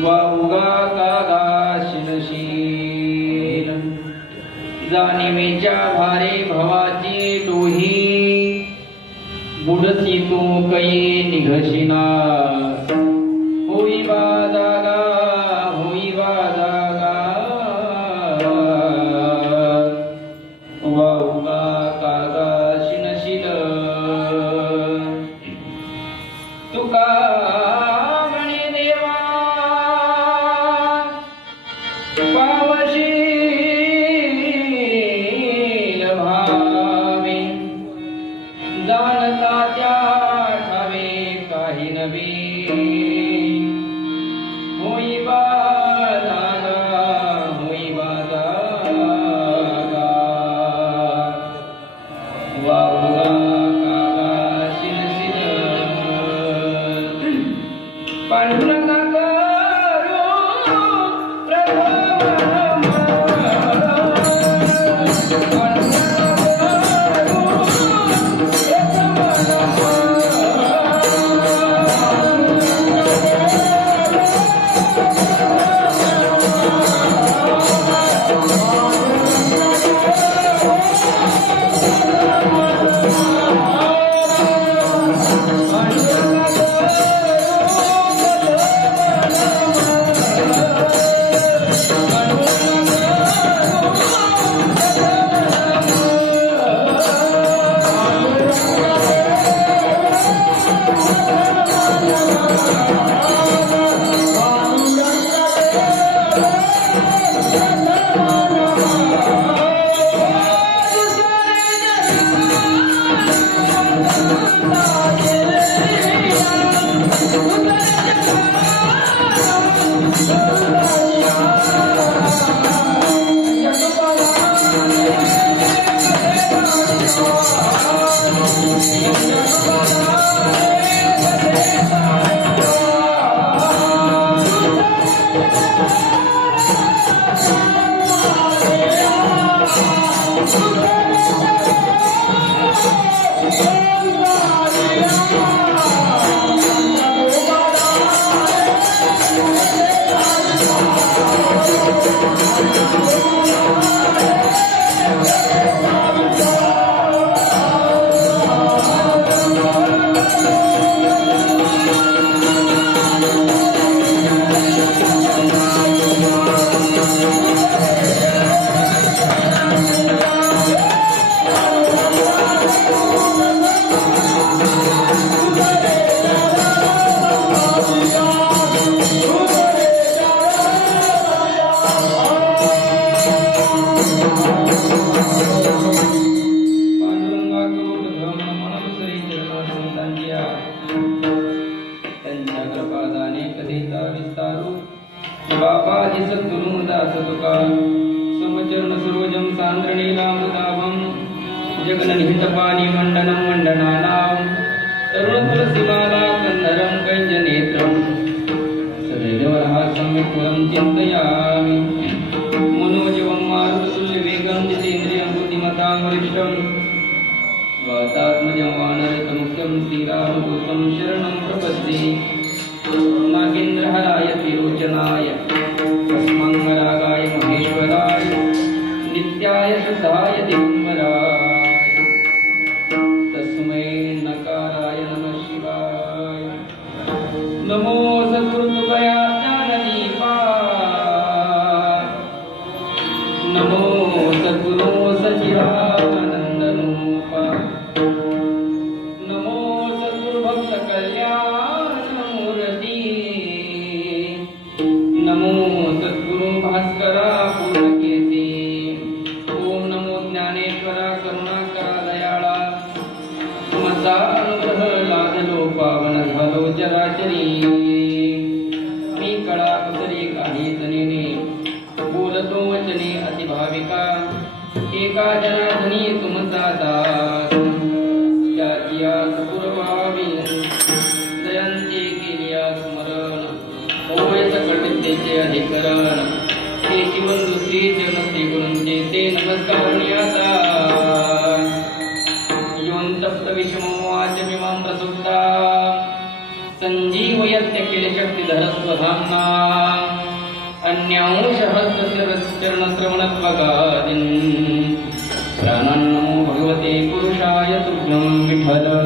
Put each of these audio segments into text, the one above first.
वाउगा कागा शिनशील जाणीवेच्या भारे भवाची डोही बुडती तू कै निघशिना होई बा जागा होई बा जागा वाउगा कागा शिनशील तुका म्हणे देवा पावशील भावे जाणता त्या ठावे काही नवी होई बा जागा होई बा जागा वाउगा कागा शिनशिन पांडुरंगा करो प्रथम त्यांच्या कृपादाने कथेचा विस्तारू बाबा सद्गुरु दास तुका समचरण सरोजम सांद्रणीलामृताभम जगननिहितपानी मंडनं मंडनानां तरुण तुलसीमाला कन्नरं कैजनेत्रं सदैवरहासं विपुलं चिन्तयामि मनोजवं मारुततुल्यवेगं जितेन्द्रियं बुद्धिमतां वरिष्ठं वातात्मजं वानरतमुख्यं श्रीरामदूतं शरणं प्रपद्ये नागेन्द्रहराय त्रिलोचनाय तस्मन्मरागाय महेश्वराय नित्याय शुद्धाय दिगंबराय तस्मै नकाराय नमः शिवाय नमो सद्गुरुतुकया ज्ञानदीपाय नमो सद्गुरो सच्चिदानन्दरूपा नमो सद्गुरुभक्तकल्याणमूर्ति नमो सद्गुरु भास्करा पूर्णकीर्ती ओम नमो ज्ञानेश्वरा करुणाकरा दयाळा तुमचा अनुग्रह लादलो पावन झालो चराचरी मी कळा कुसरी काही जणीने बोलतो वचने अतिभाविका एका जनाधनी तुमचा दास त्याच्या सुरभावी जयंती केलिया स्मरण होय सकळ विद्येचे अधिकरण ते जीवंदु श्री चरण श्री गुरूंचे ते नमस्कार नियाता योऽन्तः प्रविशमो वाचमिमां प्रसुप्ता संजीवय यज्ञ केले शक्तिधर स्वधाम्ना अन्यांश हस्त चरण श्रवणत्वगादिन् प्राणान्नमो भगवते पुरुषाय तुभ्यं विठ्ठल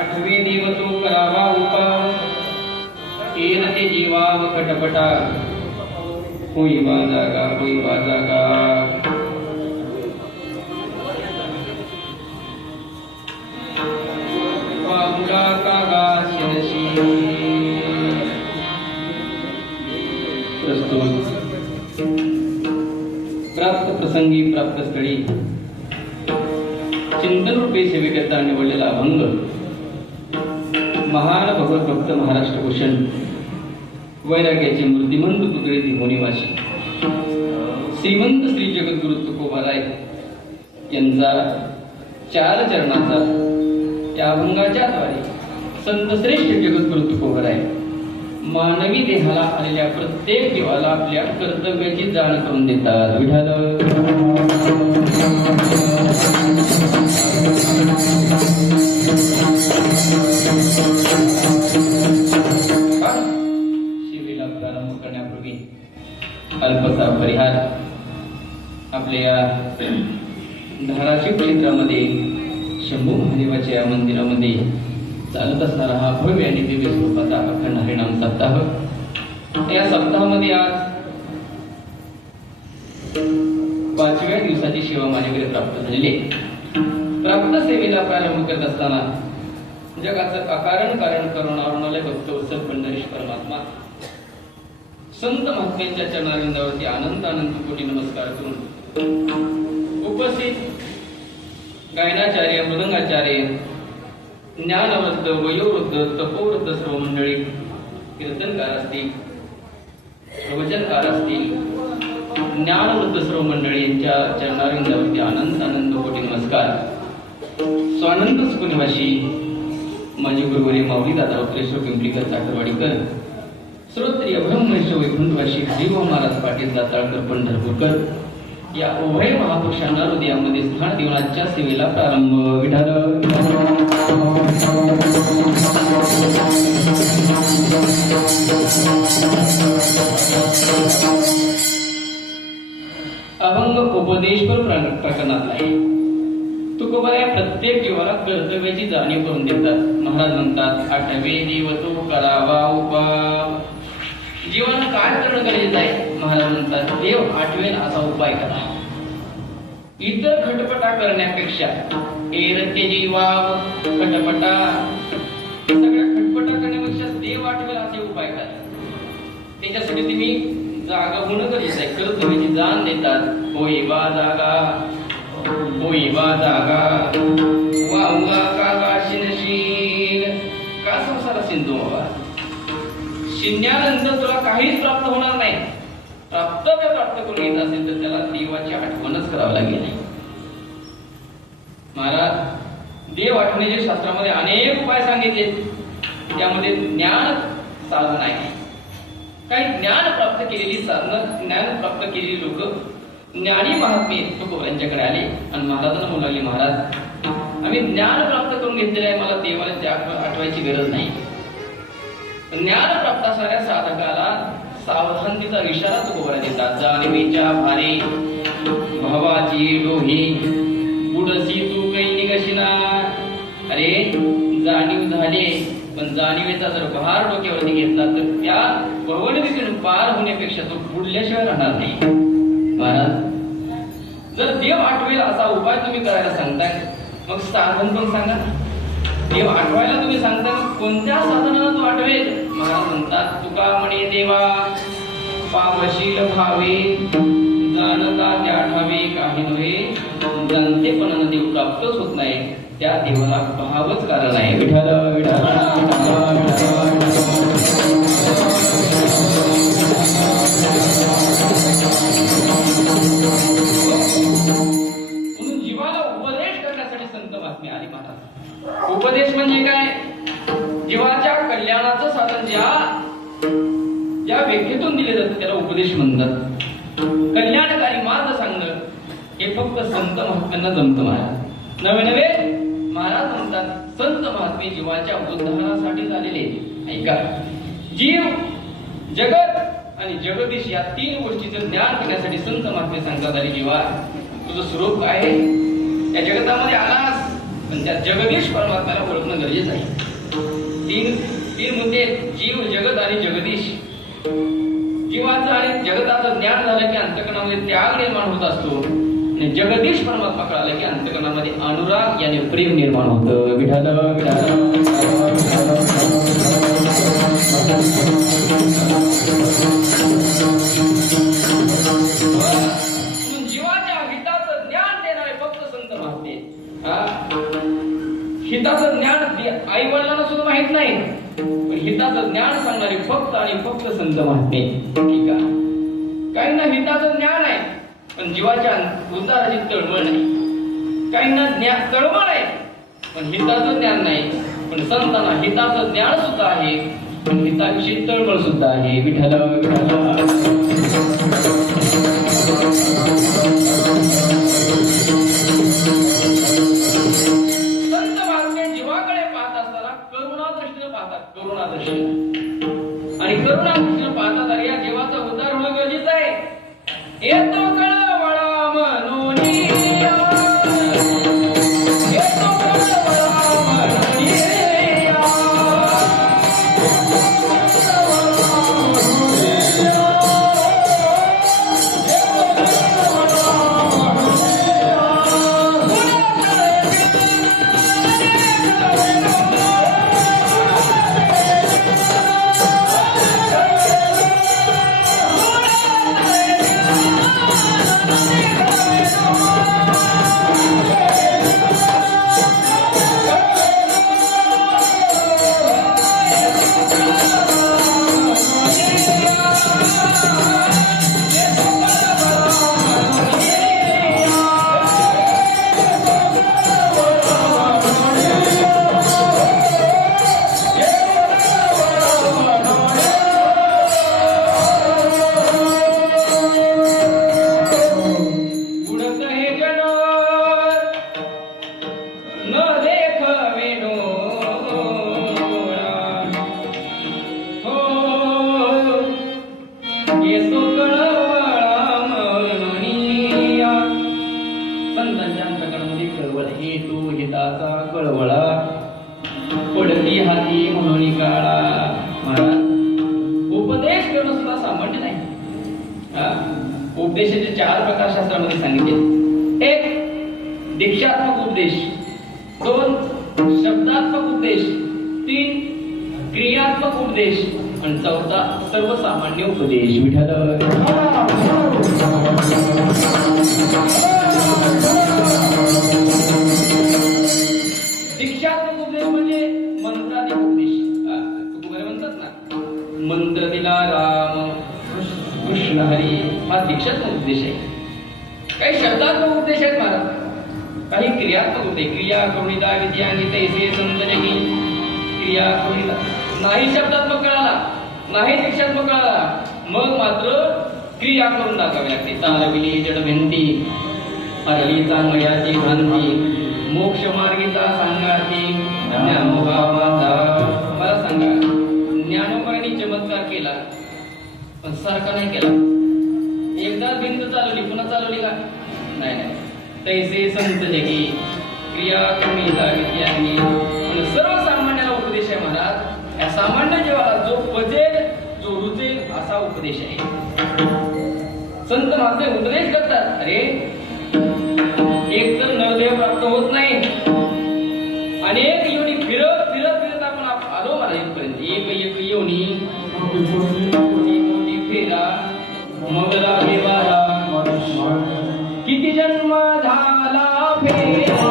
आठवे देव तो करावा उपाव येन ते जीवाव कटपटा होई जागा बाबुला कागा शिरशी प्रस्तुत प्राप्त प्रसंगी प्राप्त स्थळी चिंतन रूपे सेवेकरता निवडलेला अभंग महान भगवत भक्त महाराष्ट्र भूषण वैराग्याचे मूर्तिमंत पुतळे तिहोनिवासी श्रीमंत श्री जगद्गुरु तुकोबाराय यांचा चार चरणाचा त्या अभंगाच्या द्वारे संत श्रेष्ठ जगद्गुरु तुकोबाराय मानवी देहाला आलेल्या प्रत्येक जीवाला आपल्या कर्तव्याची जाण करून देतात. शिवेला प्रारंभ करण्यापूर्वी अल्पसा परिहार. आपल्या धाराशिव क्षेत्रामध्ये शंभू महादेवाच्या या मंदिरामध्ये चालत असणारा हा भव्य आणि दिव्य स्वरूपाचा अखंड हरिनाम सप्ताह. या सप्ताहामध्ये आज 5व्या दिवसाची सेवा मान्यवर प्राप्त झालेली. प्राप्त सेवेला प्रारंभ करत असताना जगाचं अकारण कारण करुणावरणालय भक्तवत्सल पंढरीश परमात्मा संत महात्म्यांच्या चरणारिंदावरती आनंद कोटी नमस्कार करून उपस्थित गायनाचार्य, मृदंगाचार्य, ज्ञानवृद्ध, वयोवृद्ध, तपोवृद्ध सर्व मंडळी, कीर्तनकार असतील, प्रवचनकार असतील, ज्ञानवृद्ध सर्व मंडळी यांच्या चरणारिंदावरती आनंद कोटी नमस्कार. स्वानंद सुखनिवासी माझे गुरुवर्य माऊली दादा उत्तरेश्वर पिंपलीकर चाकरवाडीकर, श्रोत्रिय ब्रह्मेश्वर वैकुंठवासी हरिभाऊ महाराज पाटील दाताळकर पंढरपूरकर या उभय महापुरुषांना हृदयामध्ये स्थान देऊन आजच्या सेवेला प्रारंभ. अभंग उपदेशपर प्रकरणातला आहे. तुकोबाराय प्रत्येक जीवाला कर्तव्याची जाणीव करून देतात. महाराज म्हणतात, आठवे देव तो करावा उपाव. जीवाला काय करणं गरजेचं आहे? महाराज म्हणतात, देव आठवेल असा उपाय करा. इतर खटपटा करण्यापेक्षा एरते जीवाव खटपटा, सगळ्या खटपटा करण्यापेक्षा देव आठवेल असे उपाय करा. त्याच्यासाठी तुम्ही जागा होणं गरजेचं आहे. कर्तव्याची जाण देतात. होई बा जागा वाहुगा कागा शिनशील. का संसार सिंधू बाबा? शिन्यानंतर तुला काहीच प्राप्त होणार नाही. प्राप्तव्य प्राप्त करून येत असेल तर त्याला देवाची आठवणच करावी लागेल. महाराज देव आठवण्याच्या शास्त्रामध्ये अनेक उपाय सांगितले. त्यामध्ये ज्ञान साधन आहे. काही ज्ञान प्राप्त केलेली साधनं, ज्ञान प्राप्त केलेली लोक ज्ञानी महात्मे तुकोबारायांच्याकडे आले आणि महाराजांना म्हणू लागले, महाराज आम्ही ज्ञान प्राप्त करून घेतलेलं आहे, मला देवाला आठवायची गरज नाही. ज्ञान प्राप्त असणाऱ्या साधकाला सावधानतेचा इशारा तुकोबाराय देतात. जाणीवीच्या भारे भावाची डोही बुडसी तू काही निघशिना. अरे जाणीव झाले, पण जाणीवेचा जर भार डोक्यावरती घेतला तर त्या भवनतीतून पार होण्यापेक्षा तो बुडल्याशिवाय राहणार नाही. महाराज जर देव आठवेल असा उपाय तुम्ही करायला सांगताय, मग साधन पण सांगा. देव आठवायला तुम्ही सांगता, कोणत्या साधनाला तो आठवेल? महाराज म्हणतात, तुका म्हणे देवा पापशील भावे जाणता त्या आठवे काही नव्हे. जाणतेपणानं देव प्राप्तच होत नाही, त्या देवाला भावच कारण आहे. विठ्ठल विठ्ठल म्हणून जीवाला उपदेश करण्यासाठी संत महात्मे आले. महाराज उपदेश म्हणजे काय? जीवाच्या कल्याणाचं साधन ज्या व्यक्तीतून दिले जातं त्याला उपदेश म्हणतात. कल्याणकारी मार्ग सांगणं हे फक्त संत महात्म्यांना जमतं महाराज. नवे नवे महाराज म्हणतात संत महात्मे जीवाच्या उद्धारासाठी झालेले. ऐका, जीव, जगत आणि जगदीश या तीन गोष्टीचं ज्ञान करण्यासाठी संत महात्मे सांगतात, अरे जीवा तुझं स्वरूप काय आहे? या जगतामध्ये आलास पण त्या जगदीश परमात्म्याला ओळखणं गरजेचं आहे. तीन मुद्दे, जीव, जगत आणि जगदीश. जीवाचं आणि जगताचं ज्ञान झालं की अंतकरणामध्ये त्याग निर्माण होत असतो आणि जगदीश परमात्मा कळाला की अंतकरणामध्ये अनुराग याने प्रेम निर्माण होतं. विठाल जीवाच्या हिताचं ज्ञान देणारे फक्त संत महात्मे. हिताचं ज्ञान आई वडिलांना सुद्धा माहित नाही, पण हिताचं ज्ञान सांगणारे फक्त आणि फक्त संत महात्मे. ठीक आहे, काहींना हिताचं ज्ञान आहे पण जीवाच्या उद्धाराची तळमळ नाही. काहींना तळमळ आहे पण हिताचं ज्ञान नाही. पण संतांना हिताचं ज्ञान सुद्धा आहे पण हिताविषयी तळमळ सुद्धा आहे. विठाल संत महात्मे जीवाकडे पाहत असताना करुणा दृष्टीने पाहतात. करुणा दृष्टीने आणि करुणा दृष्टीने पाहतात, अरे या जीवाचा उद्धार होणं गरजेचं आहे. येतो कळवळा मनोनी, येतो कळवळा मनोनी, उपदेशाचे 4 प्रकार शास्त्रामध्ये सांगितले. 1 दीक्षात्मक उपदेश, 2 शब्दात्मक उपदेश, 3 क्रियात्मक उपदेश आणि 4 सर्वसामान्य उपदेश. विठाल दीक्षात्मक उपदेश म्हणजे मंत्राधिक उपदेश. तुकोबारे म्हणतात ना, मंत्र दिला राम कृष्ण हरी, हा दीक्षात्मक उपदेश आहे. काही शब्दात्मक उपदेश आहेत महाराज, काही क्रियात्मक उपदेश. क्रिया करुणिता विद्यांगी तैसे संत जगी. क्रिया करुणिता नाही शब्दात्मक कळाला, नाही दीक्षात्मक कळाला, मग मात्र क्रिया करून दाखवावी लागते. तारविली जड भिंती, हरली चांगयाची भ्रांती, मोक्ष मार्गिता सांगाती ज्ञानोबा माझा. मला सांगा, ज्ञानोबाने चमत्कार केला पण सारखा नाही केला. एकदा भिंत चालवली पुन्हा चालवली का? नाही नाही. तैसे संत जगी, क्रिया करुणिता विद्यांगी. पण सर्वसामान्याला उपदेश आहे महाराज. या सामान्य जीवाला जो पचेल, जो रुचेल असा उपदेश आहे. संत महात्मे उपदेश करतात, अरे एक तर नरदेह प्राप्त होत नाही, अनेक योनी फिरत फिरत फिरत आपण आलो महाराज इथपर्यंत. एक योनी फेरा मग लागे बारा, किती जन्म झाला फेरा.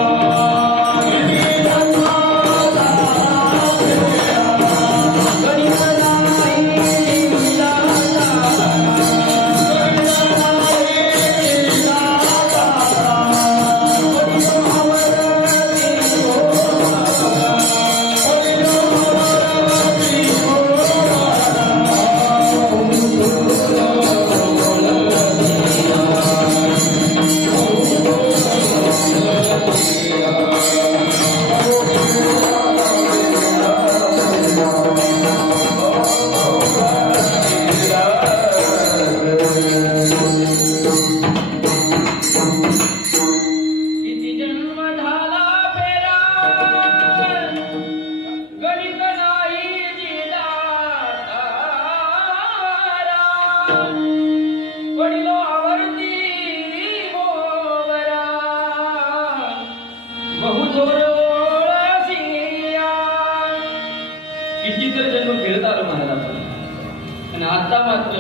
आता मात्र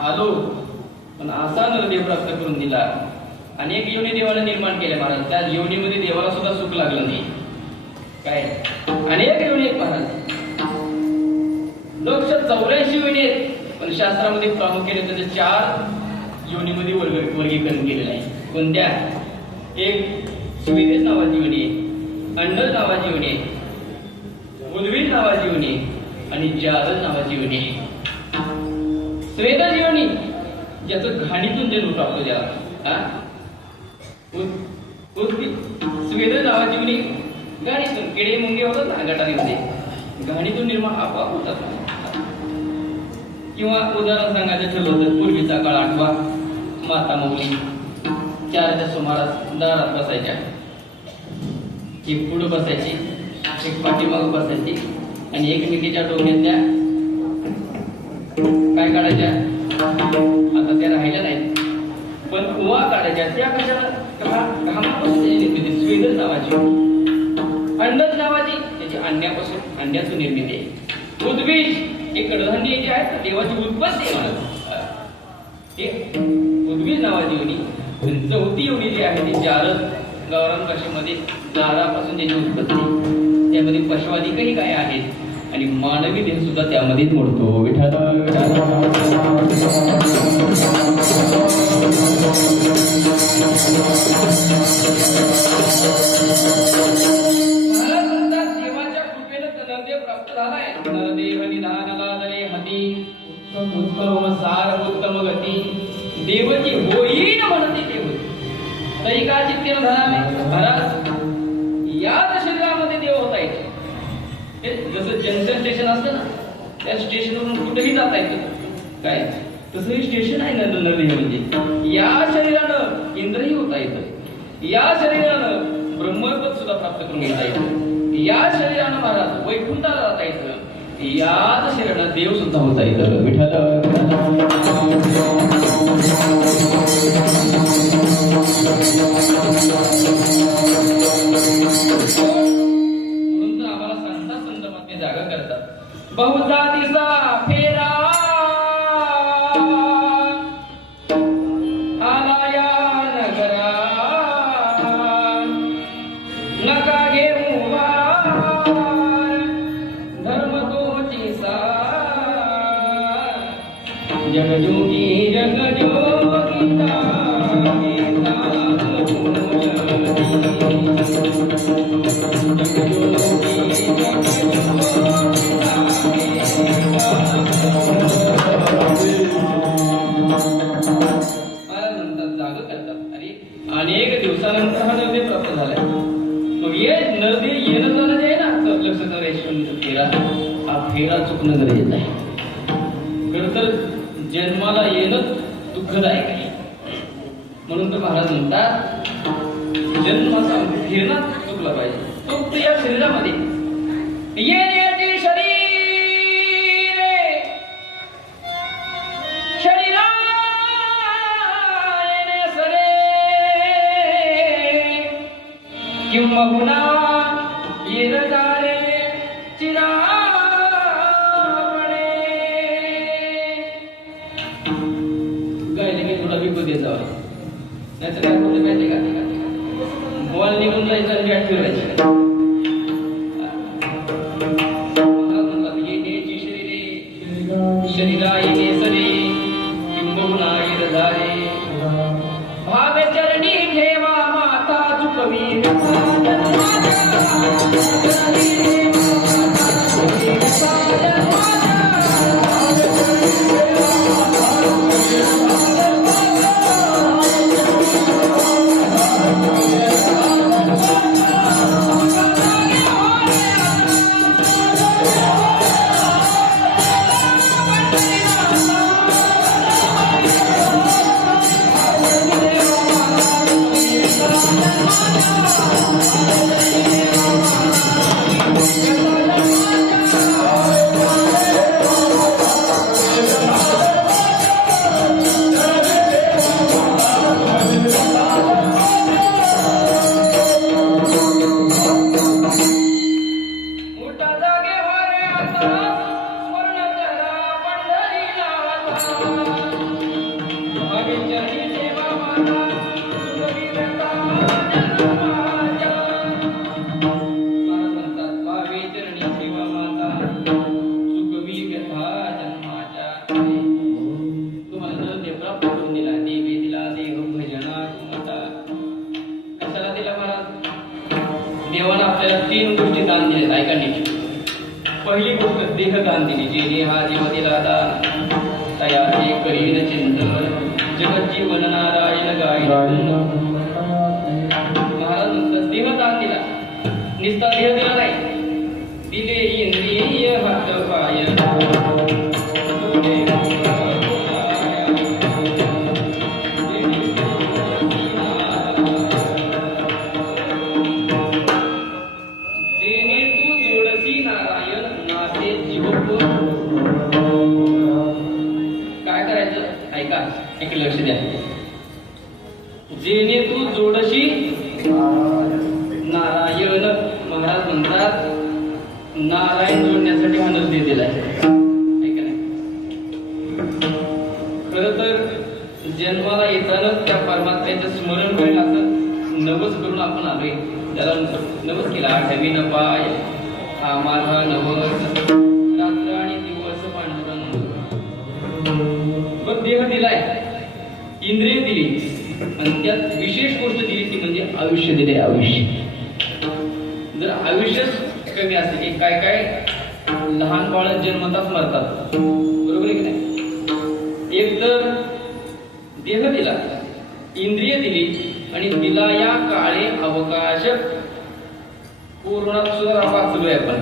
आलो, पण असा नरदेव प्राप्त करून दिला. अनेक योनी देवाला निर्माण केल्या महाराज. त्या योनीमध्ये देवाला सुद्धा सुख लागलं नाही. काय अनेक योनी आहेत महाराज, 284 योनी आहेत. पण शास्त्रामध्ये प्रामुख्याने त्याचे 4 योनीमध्ये वर्गीकरण केलेलं आहे. कोणत्या? एक स्वेदेश नावाची योनी आहे, अंडज नावाची योनी आहे, उद्वीज नावाची योनी आहे आणि जारज नावाची योनी आहे. स्वेदज योनी ज्याचं घाणीतून जन्म प्राप्त झाला. स्वेदज नावाची योनी घाणीतून, किडे मुंगे होतात ना गटारीमध्ये, घाणीतून निर्माण आपोआप होतात. किंवा उदाहरण सांगायचं ठरलं तर पूर्वीचा काळ आठवा. माता मौली 4च्या सुमारास दारात बसायच्या. एक पुढं बसायची, एक पाठीमाग बसायची आणि एकमेकीच्या डोक्यातल्या काय काढायच्या, आता त्या राहिल्या नाहीत, पण उवा काढायच्या. त्या कशाला? घामापासून त्याची निर्मिती. स्वेदज नावाची, अंडज नावाची त्याची अंड्यापासून, अंड्यातून निर्मिती आहे. उद्वीज हे कडधान्य जे आहे देवाची उत्पत्ती आहे म्हणत. उद्वीज नावाची योनी. 4थी योनी जी आहे ती जारज, गावरान भाषेमध्ये जारापासून त्याची उत्पत्ती. त्यामध्ये पशवादिकही काय आहेत आणि मानवी देह सुद्धा त्यामध्येच मोडतो. देवाच्या कृपेनं नरदेव प्राप्त झालाय. नरदेव निधानाला जरे हती, उत्तम सार उत्तम गती, देवची होईन म्हणते देव. तैका चित्तेन धनाने महाराज याच शरीरामध्ये देव होता येतो. जसं जंक्शन स्टेशन असतं ना, त्या स्टेशनवरून कुठेही जाता येतं. काय तसं हे स्टेशन आहे नरदेव म्हणजे. या शरीरानं इंद्रही होता येतं. या शरीरानं ब्रह्मपद सुद्धा प्राप्त करून घेता येतं. या शरीरानं महाराज वैकुंठाला जाता येतं. याच शरीरानं देव सुद्धा होता येतं. विठ्ठल म्हणून आम्हाला संत संदर्भात जागा करतात. बहुजातीचा फेरा आला या नगरा, नका घेऊ वार, धर्म तोची सार, जगजोगी जगजोगीता अनेक दिवसानंतर हा नरदेव प्राप्त झालाय. मग हे नरदेव येणं जाणं जे आहे ना, लक्ष फेरा, हा फेरा चुकणं गरजेचं आहे. खरं तर जन्माला येणं दुःखदायक आहे. म्हणून तर महाराज म्हणतात जन्माचा फेरणं चुकला पाहिजे. तो या शरीरामध्ये येण्याची शरीर शरीरा येणे सरे किंवा गुणा येन जारे चिरापणे. गायले की थोडा विकू देत जावा, नाहीतर काय होतं माहिती का, बॉल निघून जायचं आणि बॅट फिरवायची. शरीरा येणे सरे किंबहुना येन जारे, भाग चरणी ठेवा माता चुकवी. देवानं आपल्याला 3 गोष्टी दान दिल्या ऐका नीट. पहिली गोष्ट देहदान दिली. जेणे हा जीव दिला दान तयाचे करीन चिंतन जगत जीवन नारायण गायन. महाराज म्हणतात देहदान दिला. निस्ता देह दिला नाही, दिले इंद्रिय हात पाय. काय करायचं ऐका, एक लक्ष द्या. जेणे तू जोडशी नारायण. महाराज म्हणतात नारायण जोडण्यासाठी हा नवस दिलाय. ऐका नाही, खर तर जन्माला येतानाच त्या परमात्म्याचं स्मरण व्हायला असं नवस करून आपण आलोय. त्याला नवस केला. आठवी न पाय हा माझा नवस, रात्र आणि दिवस पांडुरंग. पण देह दिलाय, इंद्रिय दिली, आणि त्यात विशेष गोष्ट दिली ती म्हणजे आयुष्य दिले. आयुष्य जर आयुष्यच कमी असेल की काय काय लहान बाळ जन्मताच मरतात, बरोबर आहे की नाही. एक तर देह दिला, इंद्रिय दिली, आणि दिला या काळे अवकाश. पूर्ण सुद्धा वाचलोय आपण.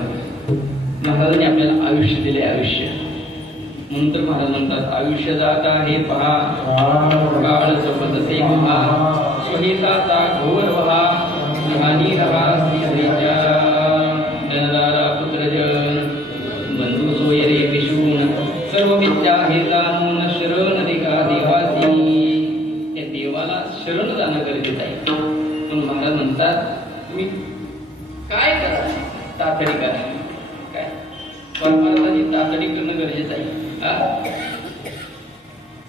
महाराजांनी आपल्याला आयुष्य दिले. आयुष्य म्हणून तर महाराज म्हणतात आयुष्य जाता हे पहा, काळ जपतसे महा, स्वहिताचा घोर वहा, ध्यानी रहा श्रीहरीच्या. जनदारा पुत्रजन बंधू सोय रे पिशून, सर्व विद्या हे जाणून शरण दिका देवासी. त्या देवाला शरण जाणं गरजेचं आहे. म्हणून महाराज म्हणतात तुम्ही काय करा, तातडी करा. काय परमार्थाची तातडी करणं गरजेचं आहे.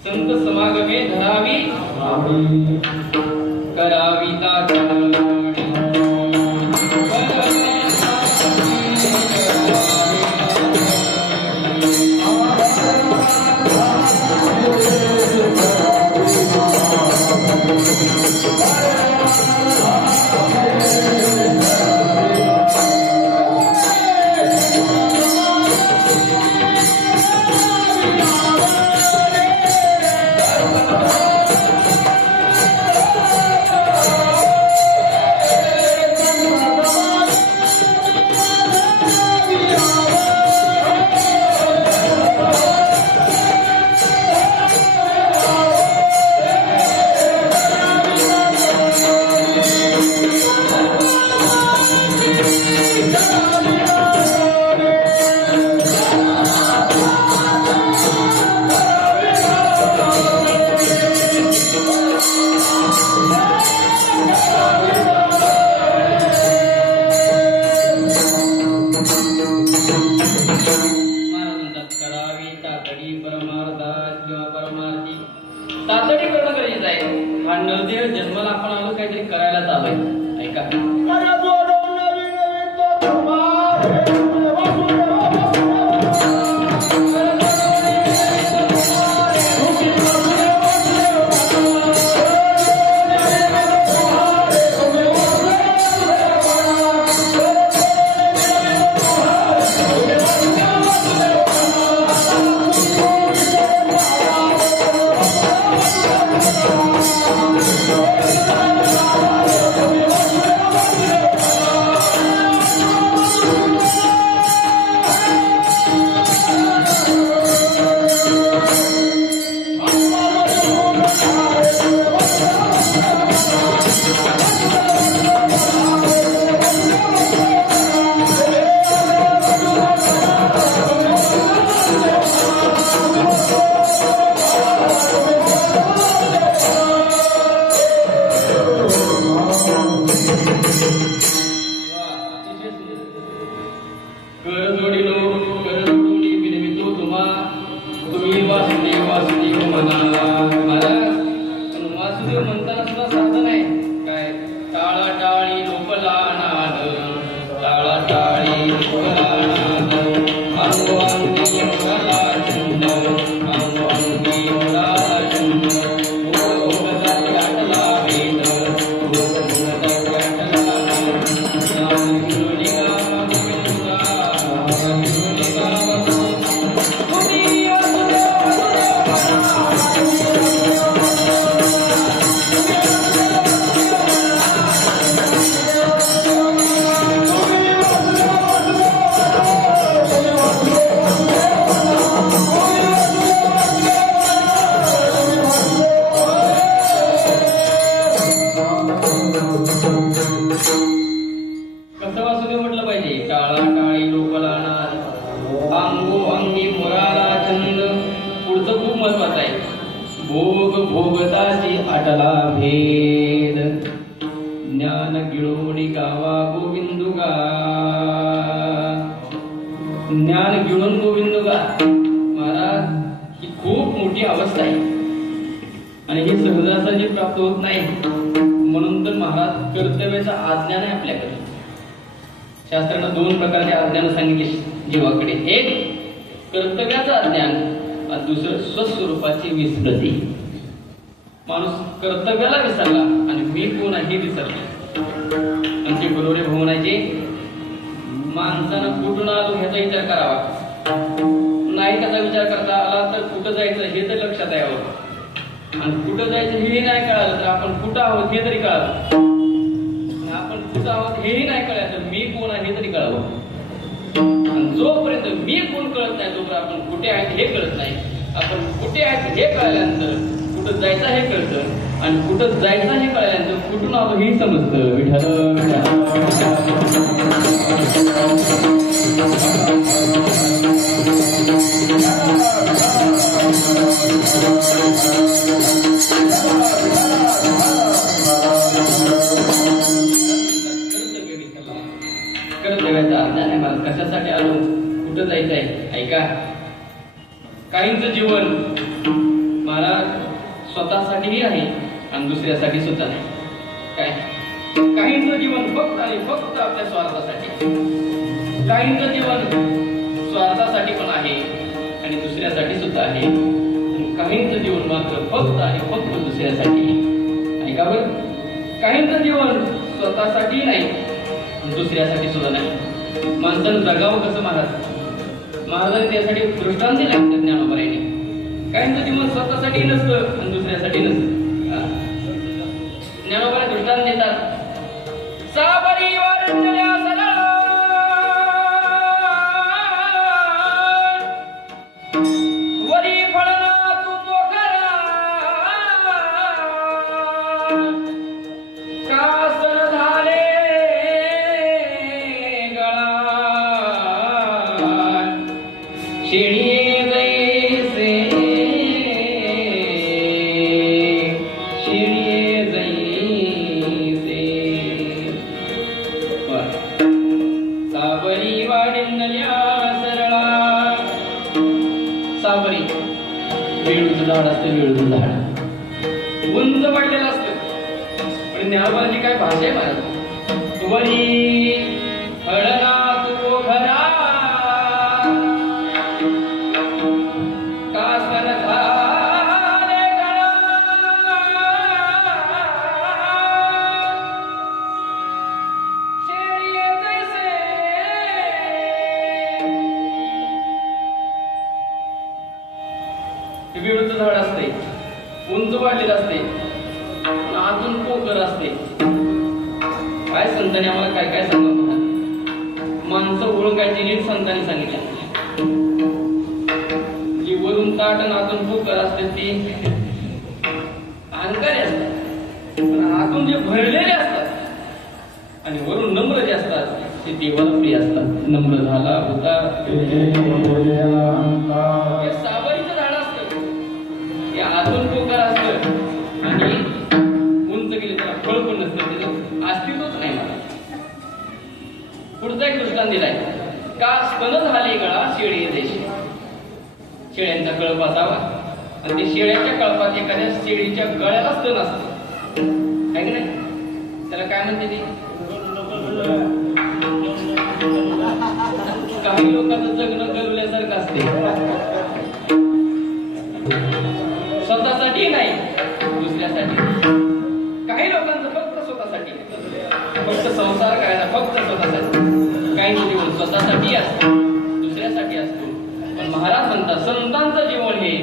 संत समागमे धरावी करावी तातडी. तातडी करणं गरजेचं आहे. हा नवदेह जन्माला आपण आलो काहीतरी करायला चालू. ऐका समाजसेवी म्हणताना सुद्धा साधन आहे काय? टाळा टाळी लोकला नाद, टाळा टाळी लोकला नाद, अंगो अंगी मुराला छंद, अंगो अंगी मुराला छंद, भोगता त्याटला भेद, भोगता त्याटला भेद, ज्ञान गुरुनी गावा गोविंदा, ज्ञान गुरुनी गावा कसं वासुदेव म्हटलं पाहिजे? टाळा टाळी लोकला नाद, अंगो अंगी मुराला छंद. पुढचं खूप महत्वाचं आहे. भोग भोगताची आटला भेद, ज्ञान गिळोणी गावा गोविंदुगा, ज्ञान गिळून गोविंदुगा. महाराज, ही खूप मोठी अवस्था आहे आणि हे सहजासहजी प्राप्त होत नाही. म्हणून तर महाराज कर्तव्याचा आज्ञा नाही आपल्याकडे. शास्त्रानं दोन प्रकारच्या आज्ञानं सांगितले जीवाकडे. एक कर्तव्याचं आज्ञान आणि दुसरं स्वस्वरूपाची विस्मृती. माणूस कर्तव्याला विसरला आणि मी कोण आहे हे विसरला. आमचे गुरुडे भाऊ म्हणायचे, माणसानं कुठून आलो ह्याचा विचार करावा. नाही त्याचा विचार करता आला तर कुठं जायचं हे तर लक्षात यावं, आणि कुठं जायचं हे नाही कळालं तर आपण कुठं आहोत हे तरी कळावं. आपण कुठं आहोत हेही नाही कळालं तर मी कोण आहे हे तरी कळावं. आणि जोपर्यंत मी कोण कळत नाही तोपर्यंत आपण कुठे आहेत हे कळत नाही. आपण कुठे आहेत हे कळल्यानंतर कुठं जायचं हे कळतं, आणि कुठं जायचं हे कळल्यानंतर कुठून आलो हे समजतं. कर्तव्याचा अर्थ नाही. मला कशासाठी आलो, कुठं जायचं आहे? ऐका, काहींचं जीवन मला स्वतःसाठीही आहे आणि दुसऱ्यासाठी सुद्धा नाही. काय? काहींचं जीवन फक्त आणि फक्त आपल्या स्वार्थासाठी, काहींचं जीवन स्वार्थासाठी पण आहे आणि दुसऱ्यासाठी सुद्धा आहे, आणि काहींचं जीवन मात्र फक्त आणि फक्त दुसऱ्यासाठी. ऐका बरं, काहींचं जीवन स्वतःसाठी नाही दुसऱ्यासाठी सुद्धा नाही. माणसानं जगावं कसं? महाराजांनी त्यासाठी दृष्टांत दिले आपल्या ज्ञानोबरायांनी. काहींचं जीवन स्वतःसाठी नसतं आणि दुसऱ्यासाठी नसतं. ज्ञानोबराय दृष्टांत देतात. साबरी वारंजल्या सरळ, वरी फळना तू पोखरा, कासन झाले शेळी जैसे, शेळी जैसे. साबरी वाढिंदल्या सरळा. साबरी वेळूचं झाड असतं, वेळूचं झाड उंच वाढलेलं असतं. पण ज्ञानोबाची काय भाषा आहे महाराज? वरी फळना तू पोखरा, वेळूचं झाड असते, उंच वाढलेलं असते, आतून पोकर असते. काय संतांनी आम्हाला काय काय सांगत, माणसं ओळखायची नीट संतांनी सांगितलं. जी वरून ताट आणि आतून पोकर असते ती अहंकारी असतात, पण आतून जे भरलेले असतात आणि वरून नम्र जे असतात ते देवाला प्रिय असतात. नम्र झाला होता सावरीचं झाड असतं, ते आतून पोकर असतं आणि उंच गेले त्याला फळ पण नसतं, त्याचं अस्तित्वच नाही. मला पुढचा एक दृष्टांत दिलाय. का स्तन झाले गळा शेळी देशी. शेळ्यांचा कळप असावा आणि ते शेळ्याच्या कळपात एखाद्या शेळीच्या गळ्याला स्तन असतं. म्हणते ती? काही लोकांचं जगणं गलवल्यासारखं असते. स्वतःसाठी नाही, दुसऱ्यासाठी. काही लोकांचं फक्त स्वतःसाठी, फक्त संसार करायचा फक्त स्वतःसाठी. काही जीवन स्वतःसाठी असतं, दुसऱ्यासाठी असतो. पण महाराज म्हणतात संतांचं जीवन हे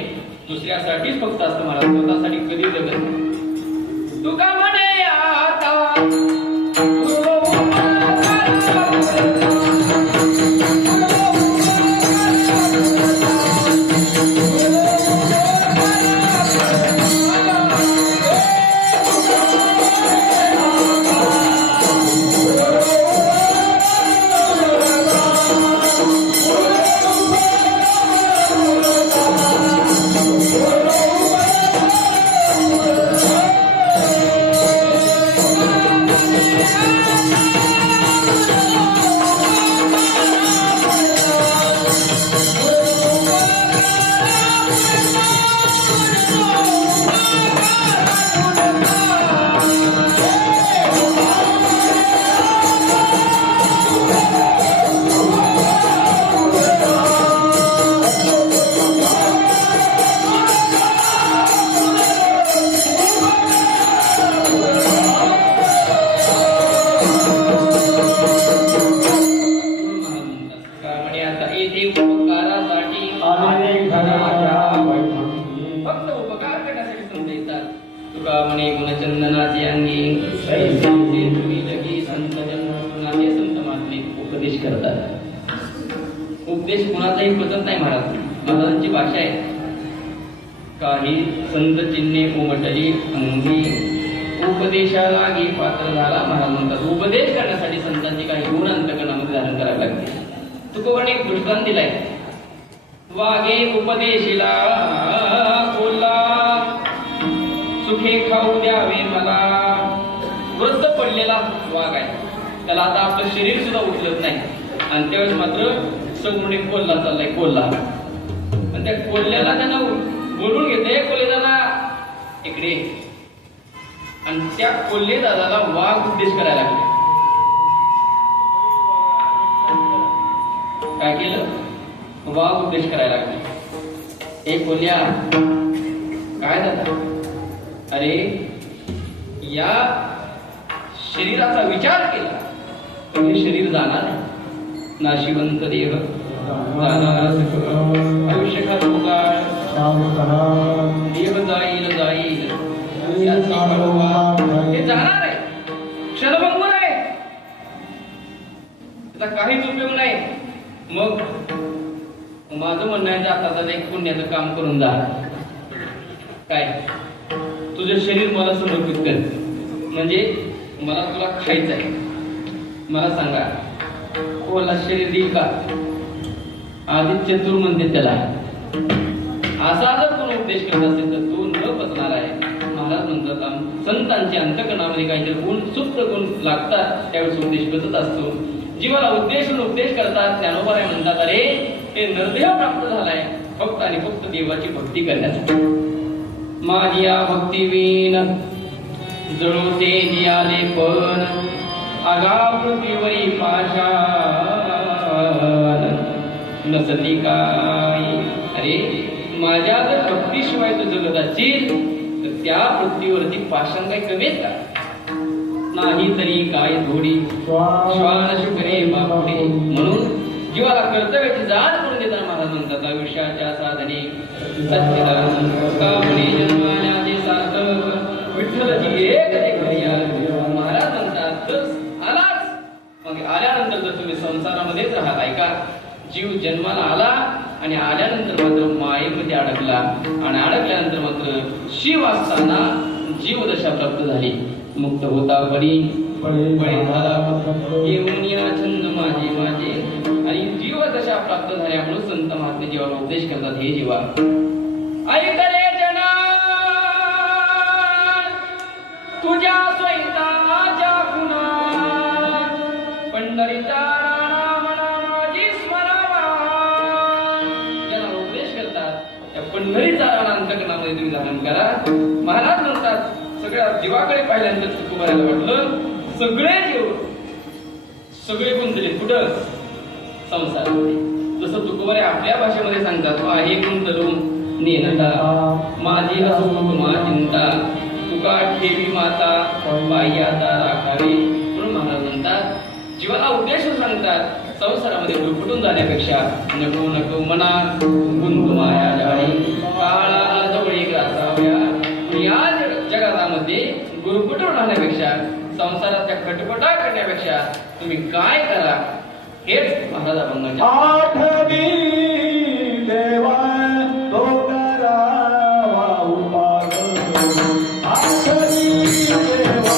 दुसऱ्यासाठीच फक्त असतं. महाराज स्वतःसाठी कधी जगत नाही. तुका म्हणे आता उपदेश करतात. उपदेश कुणाचाही पचत नाही. महाराजांची भाषा आहे. काही संत चिन्हे उमटली अंगी उपदेशाला गे पात्र झाला. महाराज म्हणतात उपदेश करण्यासाठी संतांची काही गुण अंतकरणामध्ये धारण करावे लागते. तुकोबाने एक दृष्टांत दिलाय. वागे उपदेशीला बोला सुखे खाऊ द्यावे मला. वृद्ध पडलेला वाघ आहे, त्याला आता आपलं शरीर सुद्धा उचलत नाही. आणि त्यावेळेस मात्र सगुणे कोल्हा चाललाय. कोल्हा आणि त्या कोल्ह्याला त्यानं बोलून घेतलंय, कोल्हे दादा इकडे. आणि त्या कोल्हे दादाला वाघ उपदेश करायला लागले. काय केलं? वाघ उपदेश करायला लागले. एक कोल्ह्या काय दादा, अरे या शरीराचा विचार केला तर हे शरीर जाणार नाही. नाशिवंत देह आयुष्य खातो काळ देह जाईल जाईल हे जाणार आहे, क्षणभंगूर आहे, त्याचा काहीच उपयोग नाही. मग माझं म्हणणं आहे आता एक पुण्याचं काम करून जा. काय? तुझं शरीर मला समर्पित कर, म्हणजे मला तुला खायचं आहे. मला सांगा कोला शरीर देईल का? आदित्य चतुर म्हणते त्याला. असा जर कोण उपदेश करत असेल तर तो न बसणार आहे. महाराज म्हणतात संतांच्या अंतकरणामध्ये काहीतरी गुण सुप्त गुण लागतात, त्यावेळेस उपदेश करत असतो. जीवाला उद्देशून उपदेश करतात. ज्ञानोबा म्हणतात अरे हे नरदेह प्राप्त झालाय फक्त आणि फक्त देवाची भक्ती करण्यासाठी. माझी या भक्तीवीन जळोते जियाले पण आगा पृथ्वीवरी पाषाण नसती काय. अरे माझ्या जर भक्तीशिवाय तू जगत असेल तर त्या पृथ्वीवरती पाषाण काही कमी आहेत का? नाही तरी काय थोडी श्वान शुकरे बापुडे. म्हणून जीवाला कर्तव्याची जाण करून देताना महाराज म्हणतात आयुष्याच्या साधने सच्चिदानंद कामणे जन्माल्याचे सार्थक विठ्ठलची एक घरी आली. महाराज म्हणतात आलाच मग आल्यानंतर जर तुम्ही संसारामध्येच राहताय का? जीव जन्माला आला आणि आल्यानंतर मात्र मायेमध्ये अडकला आणि अडकल्यानंतर मात्र शिव असताना जीवदशा प्राप्त झाली. मुक्त होता परी बळे झाला येऊन या छंद माझे माझे. आणि जीवदशा प्राप्त झाल्यामुळे संत महात्मे जीवाला उपदेश करतात हे जीवा ऐकले जना तुझ्या स्वैताच्या गुणा पंढरीचा राणामनाजी स्मरावा. ज्यांना उपदेश करतात त्या पंढरीचा राणा अंतकरणामध्ये तुम्ही धारण करा. महाराज म्हणतात सगळ्या जीवाकडे पाहिल्यानंतर तुकोबाला वाटलं सगळे जीव सगळे गुंतले कुठं संसारामध्ये. जसं तुकोबरे आपल्या भाषेमध्ये सांगतात, आहे गुंतलो नेनता माझी असो कुटुंबा चिंता तुका ठेवी माता बाई आता राखावे. म्हणून महाराज म्हणतात जीवाला उद्देश सांगतात, संसारामध्ये गुरफटून जाण्यापेक्षा नको नको मना गुंतू माया जाळी काळाला जवळ एक रासाव्या. या जगामध्ये गुरफटून राहण्यापेक्षा संसाराच्या खटपटा करण्यापेक्षा तुम्ही काय करा हेच महाराज अभंगाच्या आठवी देवा तो करावा उपाय. आठवी देवा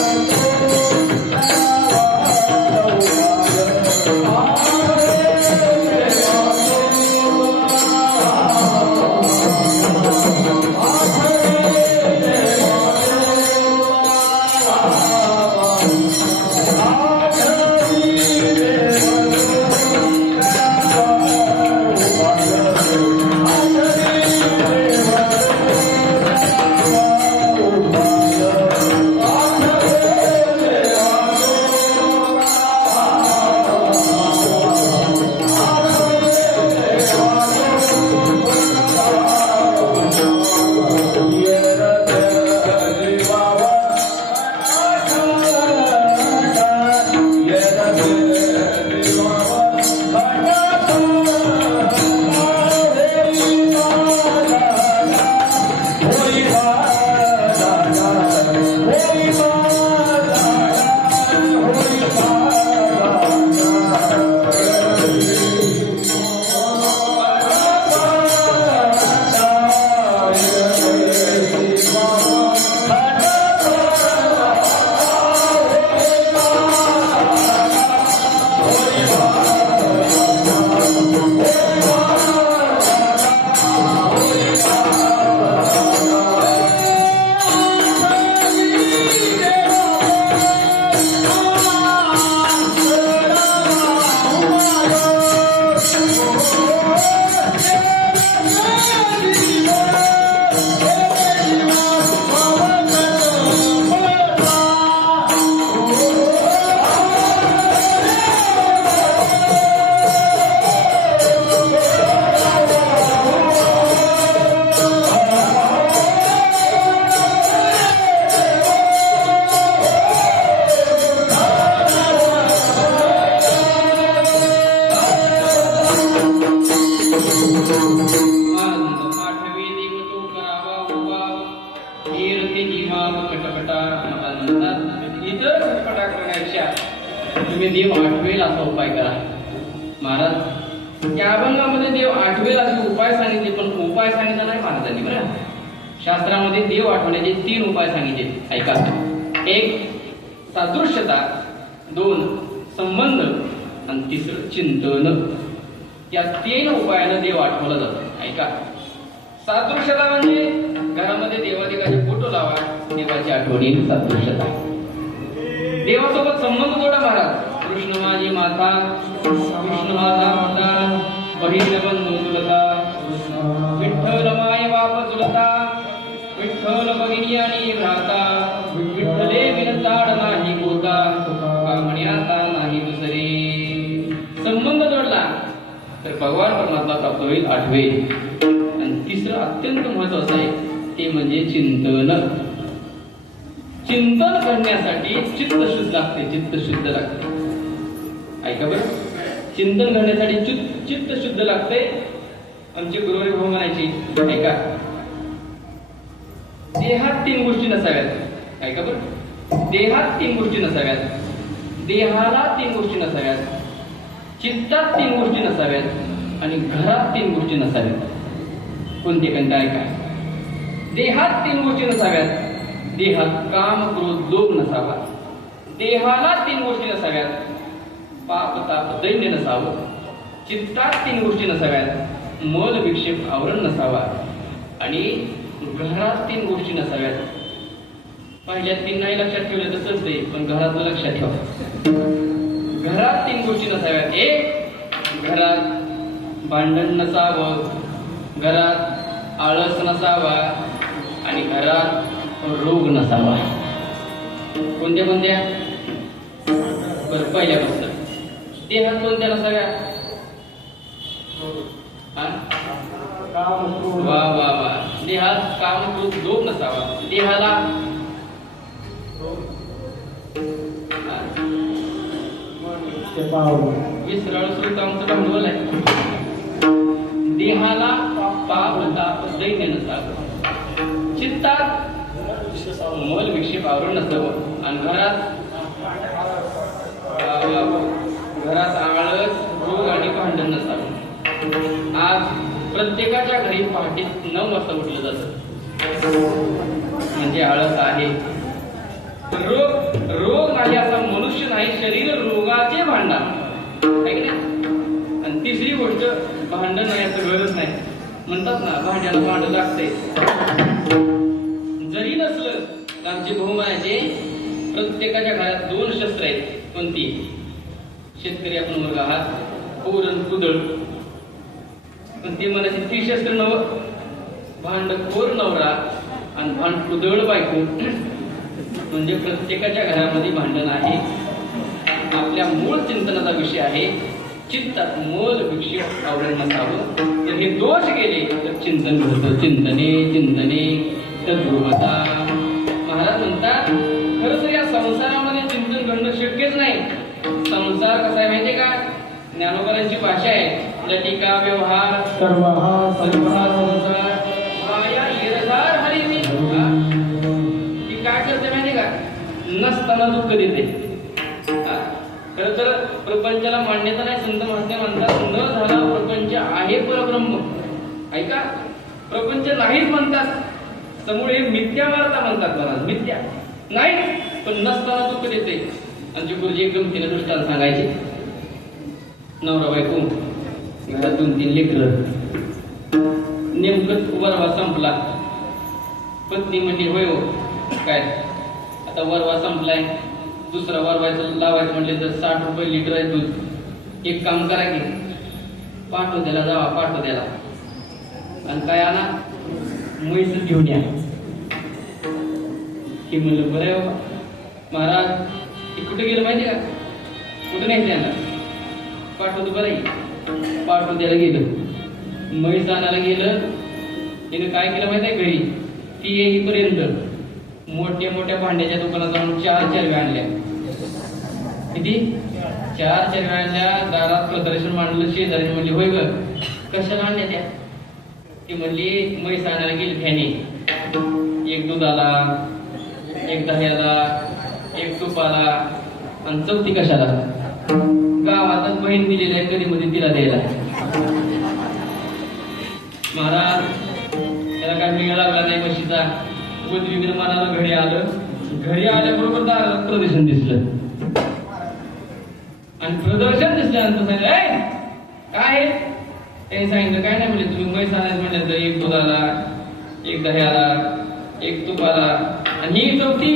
तुम्ही देव आठवेल असा उपाय करा. महाराज या अभंगामध्ये देव आठवेल असे उपाय सांगितले, पण उपाय सांगितला नाही महाराजांनी. बरं, शास्त्रामध्ये देव आठवण्याचे 3 उपाय सांगितले. ऐका. 1 सादृश्यता, 2 संबंध आणि 3 चिंतन. या 3 उपायानं देव आठवला जातो. ऐका. सादृश्यता म्हणजे घरामध्ये देवादेवाचे फोटो लावा, देवाची आठवणी सादृश्यता. देवासोबत संबंध जोडा महाराज. कृष्ण माझी माता, कृष्ण माझा माता, बहीण बंधू चुलता, विठ्ठल माय बाप चुलता, विठ्ठल भगिनी आणि भ्राता, विठ्ठले विनताड नाही गोता, कामण्याचा नाही दुसरे. संबंध जोडला तर भगवान परमात्मा प्राप्त होईल. 8वे. आणि 3 अत्यंत महत्वाचं आहे ते म्हणजे चिंतन. चिंतन करण्यासाठी चित्त शुद्ध लागते. चित्त शुद्ध लागते. ऐका बरं, चिंतन करण्यासाठी चित्त शुद्ध लागते. आमचे गुरुवारी भाऊ म्हणायची, ऐका, देहात 3 गोष्टी नसाव्यात. ऐका बरं, देहात 3 गोष्टी नसाव्यात, देहाला 3 गोष्टी नसाव्यात, चित्तात 3 गोष्टी नसाव्यात आणि घरात 3 गोष्टी नसाव्यात. कोणते कंटा? ऐका. देहात 3 गोष्टी नसाव्यात. देहात काम क्रोध लोभ नसावा. देहाला 3 गोष्टी नसाव्यात. पाप ताप दैन्य नसावं. चित्तात 3 गोष्टी नसाव्यात. मल विक्षेप आवरण नसावा. आणि घरात 3 गोष्टी नसाव्यात. पहिल्या 3 नाही लक्षात ठेवलं तर चालते, पण घरातलं लक्षात ठेवा. घरात 3 गोष्टी नसाव्यात. 1 घरात भांडण नसावं, घरात आळस नसावा आणि घरात रोग नसावा. कोणत्या कोणत्या? बरं पहिल्यापासून देहात कोणत्या नसाव्या? हा? काम क्रोध वा वा वा. देहात काम क्रोध लोभ नसावा. देहाला हा? ते पाव विसराळ सुद्धा आमचं भांडवल आहे. देहाला पाप ताप दैन्य नसावं. चित्तात मल विक्षेप आवरण नसावं. आणि घरात आळस रोग आणि भांडण नसावं. आज प्रत्येकाच्या घरी पहाटे 9 वाजता उठलं जातं म्हणजे आळस आहे. रोग नाही असा मनुष्य नाही. शरीर रोगाचे भांडण आहे की नाही. आणि तिसरी गोष्ट भांडण नाही असं गरज नाही. म्हणतात ना भांड्याला भांडण लागतंय. जरी नसलं तर आमचे भाऊ म्हणायचे प्रत्येकाच्या घरात 2 शस्त्र आहेत. कोणती? शेतकरी आपण वर्ग आहात. कोरण कुदळ. पण ते म्हणायचे त्रिशस्त्र नव. भांडखोर नवरा आणि भांडकुदळ बायको. म्हणजे प्रत्येकाच्या घरामध्ये भांडण आहे. आपल्या मूळ चिंतनाचा विषय आहे. चित्तात मोल विक्षेप आवरण नसावं. तर हे दोष गेले तर चिंतन घडतं. चिंतने तद्रुवता. महाराज म्हणतात खरं तर या संसारामध्ये चिंतन घडणं शक्यच नाही. संसार कसा आहे माहितीये का? ज्ञानोबांची भाषा आहे. लटिका व्यवहार सर्व हा संसार माया इरदार हरिणी. ती काय करते माहितीये का? नसताना दुःख देते. खरं तर प्रपंचाला मान्यता नाही. संत महात्मे म्हणतात न झाला प्रपंच आहे परब्रह्म. ऐका, प्रपंच नाहीच म्हणतात. समोर हे मिथ्या वार्ता म्हणतात. महाराज मिथ्या नाही पण नसताना दुःख देते. आमचे गुरुजी एकदम तिला दृष्टांत सांगायचे. नवरा बायको घरात 2-3 लेकरं. नेमकं वरवा संपला. पत्नी म्हणली होय हो काय आता वरवा संपलाय. दुसरा वरवायचं लावायचं म्हणले तर 60 रुपये लिटर आहे दूध. एक काम करा की पाठव द्याला जावा. पाठव द्याला आणि काय आणा म्हैस घेऊन या. की म्हणलं बरं आहे बाबा. महाराज हे कुठे गेलं माहिती का? कुठं नाही त्यांना पाठवतो. बरं आहे पाठवून द्यायला गेलं. म्हैस आणायला गेलं. तिने काय केलं माहिती आहे? घरी ती येईपर्यंत मोठ्या मोठ्या भांड्याच्या दुकानात जाऊन 4 चरव्या आणल्या. किती? 4 चरव्या आणल्या. दारात प्रदर्शन मांडलं. शेजारी म्हणली होय ग कशाला आणल्या त्या? ती म्हणली म्हैस आणायला गेली त्याने. एक दुधाला, एक दह्याला, एक तुपाला आणि 4थी कशाला? गावातच बहीण दिलेली आहे. कधी मध्ये तिला द्यायला. महाराज त्याला काय मिळा लागला नाही म्हशीचा. बुद्धिविग्र मनाला घरी आलं. घरी आल्याबरोबर दारात प्रदर्शन दिसलं. आणि प्रदर्शन दिसल्यानंतर सांगितलं काय? त्यांनी सांगितलं काय नाही. म्हणजे तुम्ही म्हैस आणायचं म्हटलं तर एक दुधाला, एक दह्याला, एक तुपाला आणि ही 4थी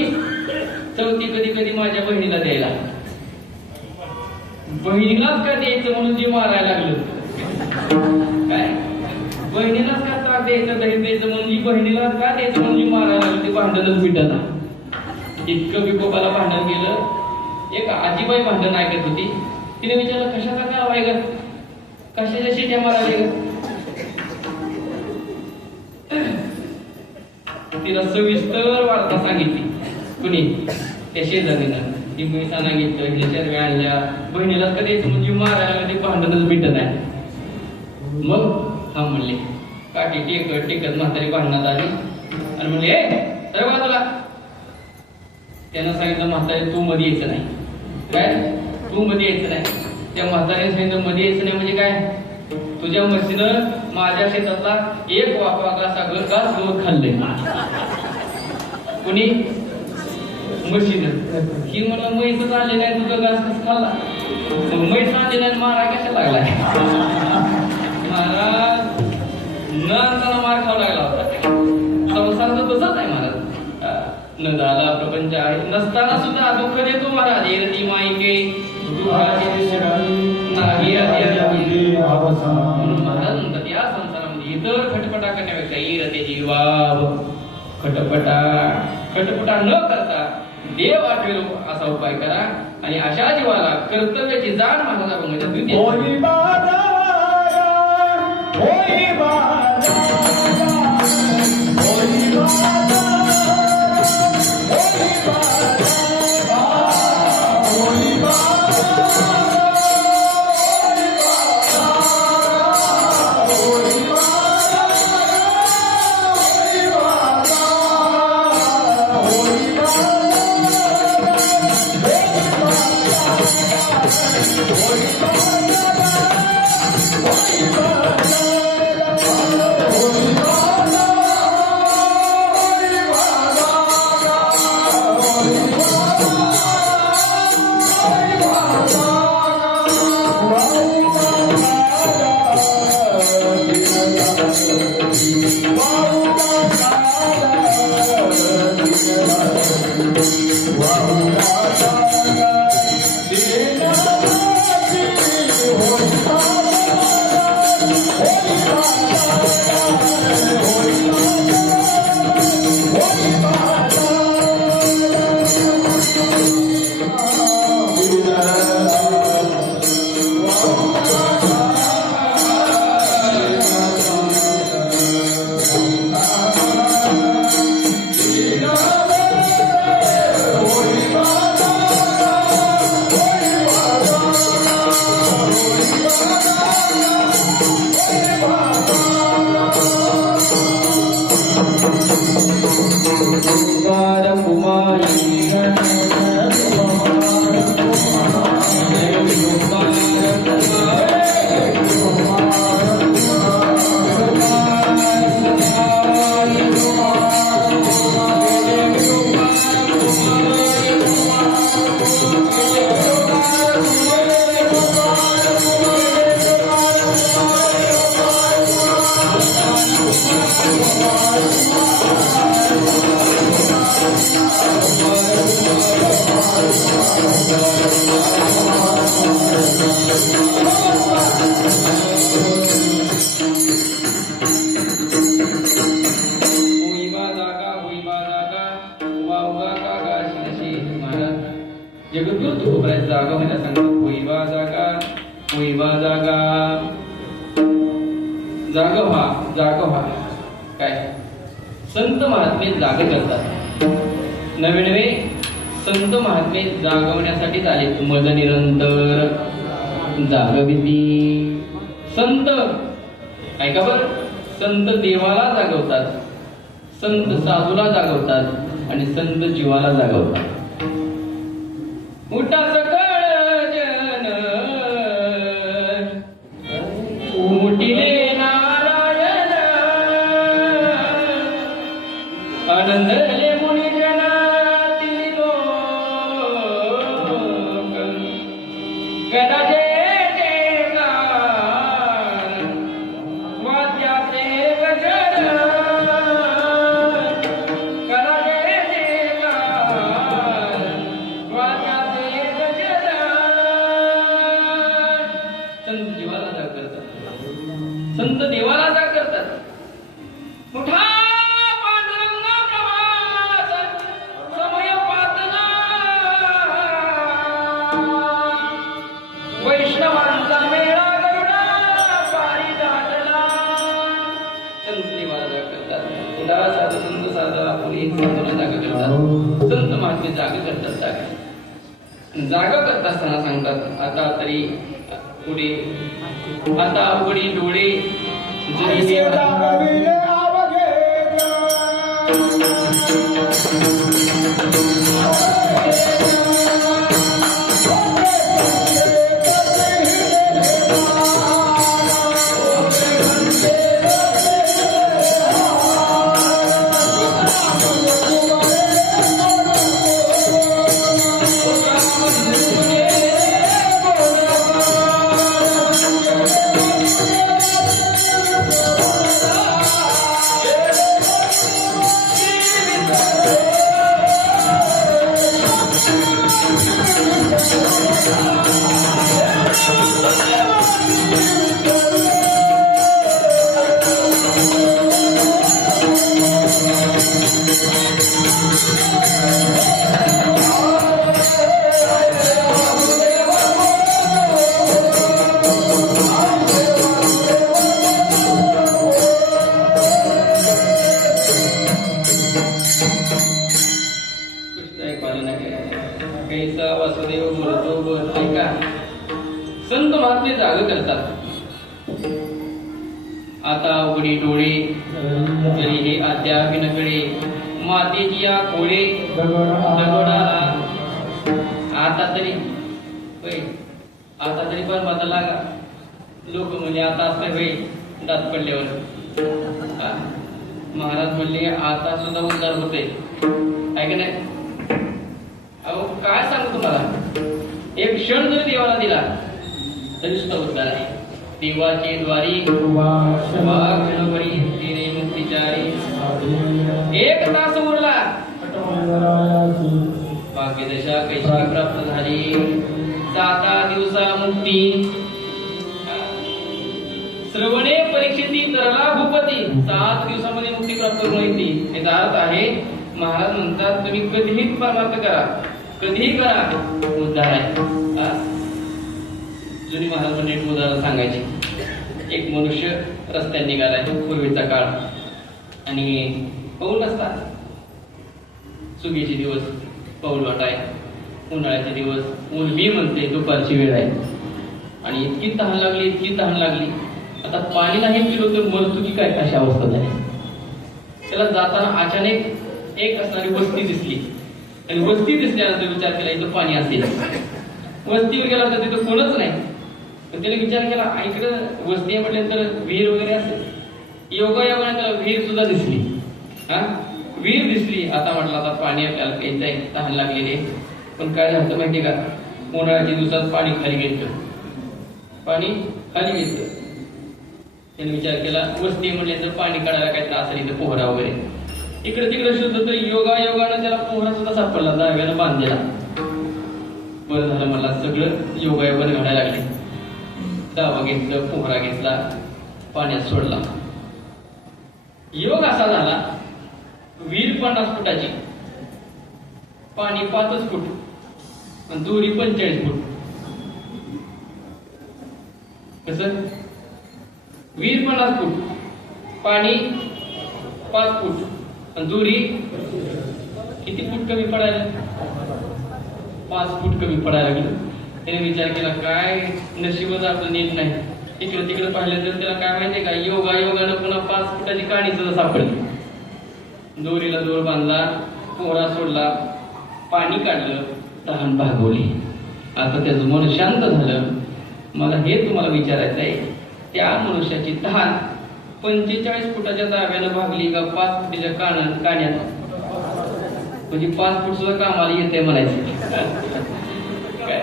कधी कधी माझ्या बहिणीला द्यायला. बहिणीलाच का द्यायचं म्हणून जे मारायला लागलं. काय बहिणीलाच का त्रास द्यायचं दही द्यायचं म्हणून जी बहिणीलाच का द्यायचं म्हणून जी मारायला लागलं. ते भांडणच मिटत. इतकं विकोपाला भांडण गेलं. एक आजीबाई भांडण ऐकत होती. तिने विचारलं कशाचा काय वाय ग? कशाच्या शिट्या मारायला ग? तिला सविस्तर वार्ता सांगितली. कुणी? त्या शेजारीनं. ती म्हैसाना घेतलं. हिला चरव्या आणल्या. बहिणीलाच का द्यायचं म्हणजे मारायला ते भांडणच मिटत आहे. मग हा म्हणले काठी टेकत म्हातारी भांडणात आली आणि म्हणले अरे बाजूला. त्यानं सांगितलं म्हातारी तू मध्ये यायचं नाही. काय? तू मध्ये यायचं नाही. त्या म्हातारीने सांगितलं मध्ये यायचं नाही म्हणजे काय? तुझ्या म्हशीनं माझ्या शेतातला एक वाफा घास गवत खाल्लंय. कुणी? म्हशीनं. ही मला म्हैसच आले नाही तुझं घास कस खाल्ला. म्हैस आले नाही मारा कशा लागलाय. महाराज न आणताना मार खावा लागला होता. संसाराचं तसंच आहे महाराज. न झाला प्रपंच आहे. नसताना सुद्धा दुःख देतो महाराज. एरती माईके नाही महाराज म्हणतात या संसारामध्ये इतर खटपटा करण्यापेक्षा इरते जीवाव खटपटा न करता देव आठवेल असा उपाय करा आणि अशा जीवाला कर्तव्याची जाण महाराज अभंगाच्या द्वितीय होई बाजारा, होई बाजारा, होई बाजारा, होई बाजारा, होई बाजारा, होई जगद्गुरु तुकोबराज जागा होण्या सांगतात होईबा जागा जागा व्हा काय संत महात्मे जागे करतात नवे संत महात्मे जागवण्यासाठी आले मज निरंतर जागविती संत ऐका बर संत देवाला जागवतात संत साधूला जागवतात आणि संत जीवाला जागवतात उठा सकळ जन उमटिले नारायण आनंदले मुनिजन लोक गणाचे वाद्याचे गजर संत देवाला जाग करतात मोठा पांडुरंग प्रवास समय पातना वैष्णवांचा मेळा गरुडा पारी दाटला संत देवाला जाग करतात उदा साध संत साधा पुरी संतांना जाग करतात संत महात्मे जाग करतात जागा करत असताना सांगतात आता तरी पुढे आता उघडी डोळे जरी कैसा वासुदेव बोलतो बोल ऐका. संत महात्मे जाग करतात. आता उघडी डोळे तरी हे अद्याप नकडे मातेची या खोळे दगडाला. आता तरी होय, आता तरी पण माता लागा. लोक म्हणजे आता असं होय दात पडल्यावर. महाराज म्हणले आता सुद्धा उद्धार होते आहे की नाही. अहो काय सांगू तुम्हाला, एक क्षण जर देवाला दिला तरी सुद्धा उद्धार आहे. देवाचे द्वारी तेरे मुक्तिचारी. एक तास उरला भाग्यदशा कैशी प्राप्त झाली. 7 दिवसा मुक्ती. श्रवणे परीक्षिती तरला भूपती. 7 दिवसामध्ये मुक्ती प्राप्त करून येते. याचा अर्थ आहे महाराज म्हणतात तुम्ही कधीही परमार्थ करा, कधीही करा, उद्धार आहे. जुनी महाराज म्हणजे एक उदाहरण सांगायचे. एक मनुष्य रस्त्याने निघालाय पूर्वीचा काळ आणि पाऊल असतात. सुगीचे दिवस पाऊल वाटाय, उन्हाळ्याचे दिवस ऊन मी म्हणते दुपारची वेळ आहे आणि इतकी तहान लागली, इतकी तहान लागली. आता पाणी नाही पिलो तर मरतो की काय अशी अवस्था झाली. त्याला जाताना अचानक एक असणारी वस्ती दिसली आणि वस्ती दिसल्यानंतर विचार केला इथं पाणी असेल. वस्तीवर गेला तर तिथं कोणच नाही. पण त्याने विचार केला इकडं वस्ती म्हटल्यानंतर विहीर वगैरे असेल. योगायोगाने त्याला विहीर सुद्धा दिसली. विहीर दिसली. आता म्हटलं आता पाणी आपल्याला प्यायचं आहे, तहान लागलेली. पण काय झालं माहिती का, उन्हाळ्याच्या दिवसात पाणी खाली घेतलं. पाणी खाली घेतलं. त्याने विचार केला वस्ती म्हटल्यानंतर पाणी काढायला काय त्रास असेल इथं पोहरा वगैरे. इकडे तिकडे शोधत तर योगायोगानं त्याला पोहरा सुद्धा सापडला, दाव्यानं बांधलेला. बरं झालं मला सगळं योगायोगाने घडायला लागले. दावा घेतलं, पोहरा घेतला, पाण्यात सोडला. योग असा झाला विहीर 50 फुटाची, पाणी 5 फूट आणि दोरी 45 फूट. कसं विहीर 50 फूट, पाणी 5 फूट आणि दोरी किती फूट कमी पडायला, 5 फूट कमी पडायला लागलं. त्याने विचार केला काय नशीबच आपलं नीट नाही. इकडे तिकडे पाहिलं तर त्याला काय माहितीये का, योगायोगानं पुन्हा 5 फुटाची काणी सुद्धा सापडली. दोरीला दोर बांधला, पोहरा सोडला, पाणी काढलं, तहान भागवली. आता त्याचं मन शांत झालं. मला हे तुम्हाला विचारायचं आहे, त्या मनुष्याची तहान 45 फुटाच्या दाव्यानं भागली का 5 फुटाच्या काण्यात, म्हणजे 5 फूट सुद्धा कामाला येते म्हणायचं. काय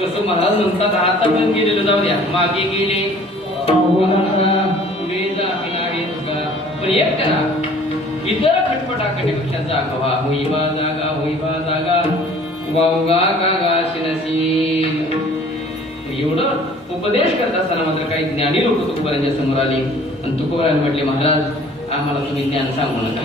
कसं महाराज म्हणतात आतापर्यंत गेलेलं जाऊ द्या, मागे गेले पुढे जावे नाही तुका. पण एक करा, इतर खटपटाकटीपेक्षा जागवा होईवा जागा, होईवा जागा वावगा का गाशिनसीन. एवढं उपदेश करत असताना मात्र काही ज्ञानी लोक तुकोबारांच्या समोर आले आणि तुकोबारांनी म्हटले महाराज आम्हाला तुम्ही ज्ञान सांगू नका.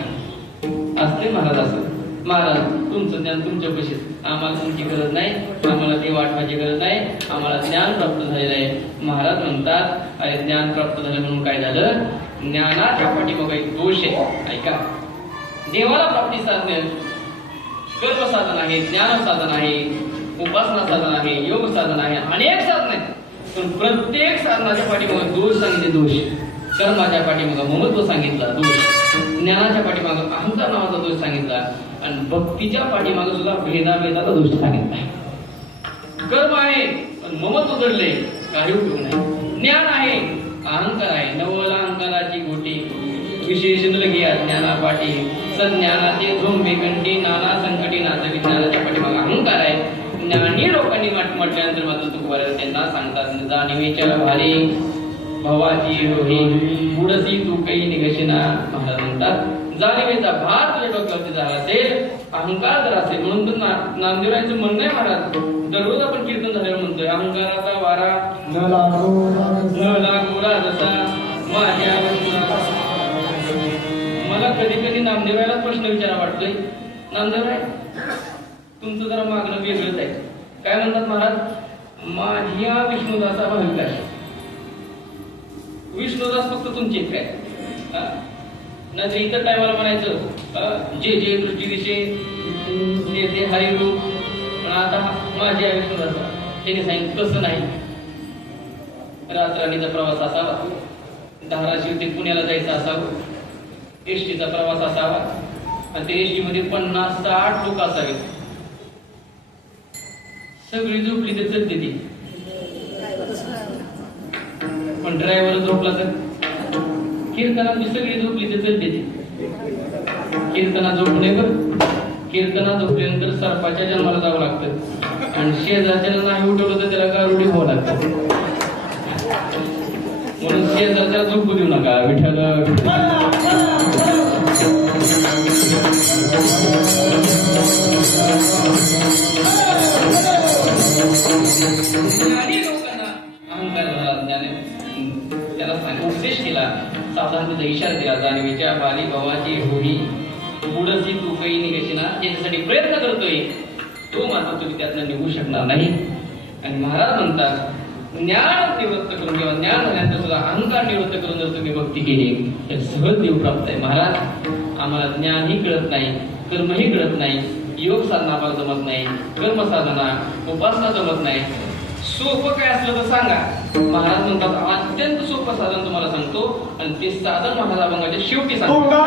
असते महाराज असं, महाराज तुमचं ज्ञान तुमच्या पशीच, आम्हाला तुमची गरज नाही, आम्हाला ते वाटवायची गरज नाही, आम्हाला ज्ञान प्राप्त झालेलं आहे. महाराज म्हणतात अरे ज्ञान प्राप्त झालं म्हणून काय झालं, ज्ञानाच्या पाठीमागे एक दोष आहे. ऐका, देवाला प्राप्ती साधन कर्म साधन आहे, ज्ञान साधन आहे, उपासना साधन आहे, योग साधन आहे, अनेक साधन आहेत. पण प्रत्येक साधनाच्या पाठीमागे दोष सांगितले. दोष कर्माच्या पाठीमागे ममत्व सांगितला दोष, ज्ञानाच्या पाठीमागे अहंकार नावाचा दोष सांगितला आणि भक्तीच्या पाठीमागे सुद्धा भेदाभेदाचा दोष सांगितला. कर्म आहे पण ममत्व जडले काही उपयोग नाही. ज्ञान आहे, अहंकार आहे, नवल अहंकाराची गोटी विशेषण लगे ज्ञाना पाठी सज्ञानाचे झोंबे कंठी नाना संकटी नाच विज्ञानाच्या पाठीमागे अहंकार आहे. ज्ञानी लोकांनी म्हटल्यानंतर मात्र तुकोबाराय त्यांना सांगतात जाणीवेच्या भारी भवाची रोही पुढसी तू काही निघशिना. महाराज म्हणतात जाणीवेचा भार तुझ्या डोक्यावरती झाला असेल, अहंकार जर असेल, म्हणून तर नामदेवरायांचं म्हणणं आहे महाराज, दररोज आपण कीर्तन झाल्यावर म्हणतोय अहंकाराचा वारा न लागो राजसा माझ्या. मला कधी कधी नामदेवरायाला प्रश्न विचारा वाटतोय, नामदेवराय तुमचं जरा मागणं वेगळंच आहे. काय म्हणतात महाराज, माझ्या विष्णुदासा भाविकाश. विष्णुदास फक्त तुमचे काय नाही तर इतर टायमाला म्हणायचं जे जे दृष्टी विषय ते हरिरूप. पण आता माझी आई सुधारता तिने सांगितलं तसं नाही. रातराणीचा प्रवास असावा, धाराशिव ते पुण्याला जायचा असावा, एसटीचा प्रवास असावा आणि त्या एसटीमध्ये 50-60 लोक असावेत. सगळी झोपली तर चलते ती, पण ड्रायव्हर झोपला तर कीर्तनाची सगळी झोपली तर चलते ती. कीर्तना झोपू नये बरं. कीर्तना झोपल्यानंतर सर्पाच्या जन्माला जावं लागतं आणि शेजारच्याला नाही उठवलं तर त्याला गारुडी व्हावं लागतं. म्हणून शेजारच्याला झोपू देऊ नका. विठ्ठल ज्ञानी लोकांना अहंकार झाला, त्याला उपदेश केला, सावधान त्याचा इशारा दिला. जाणीवीच्या बाली भावाची होळी पुढची तू काही निघायची ना, ज्याच्यासाठी प्रयत्न करतोय तो मात्र तुम्ही त्यातनं निघू शकणार नाही. आणि महाराज म्हणतात ज्ञान निवृत्त करून किंवा ज्ञान झाल्यानंतर सुद्धा अहंकार निवृत्त करून जर तुम्ही भक्ती केली तर सहज देव प्राप्त आहे. महाराज आम्हाला ज्ञानही कळत नाही, कर्मही कळत नाही, योग साधना आम्हाला जमत नाही, कर्म साधना उपासना जमत नाही. सोपं काय असलं तर सांगा. महाराज म्हणतात अत्यंत सोपं साधन तुम्हाला सांगतो आणि ते साधन महाराज अभंगाच्या शेवटी सांगतो.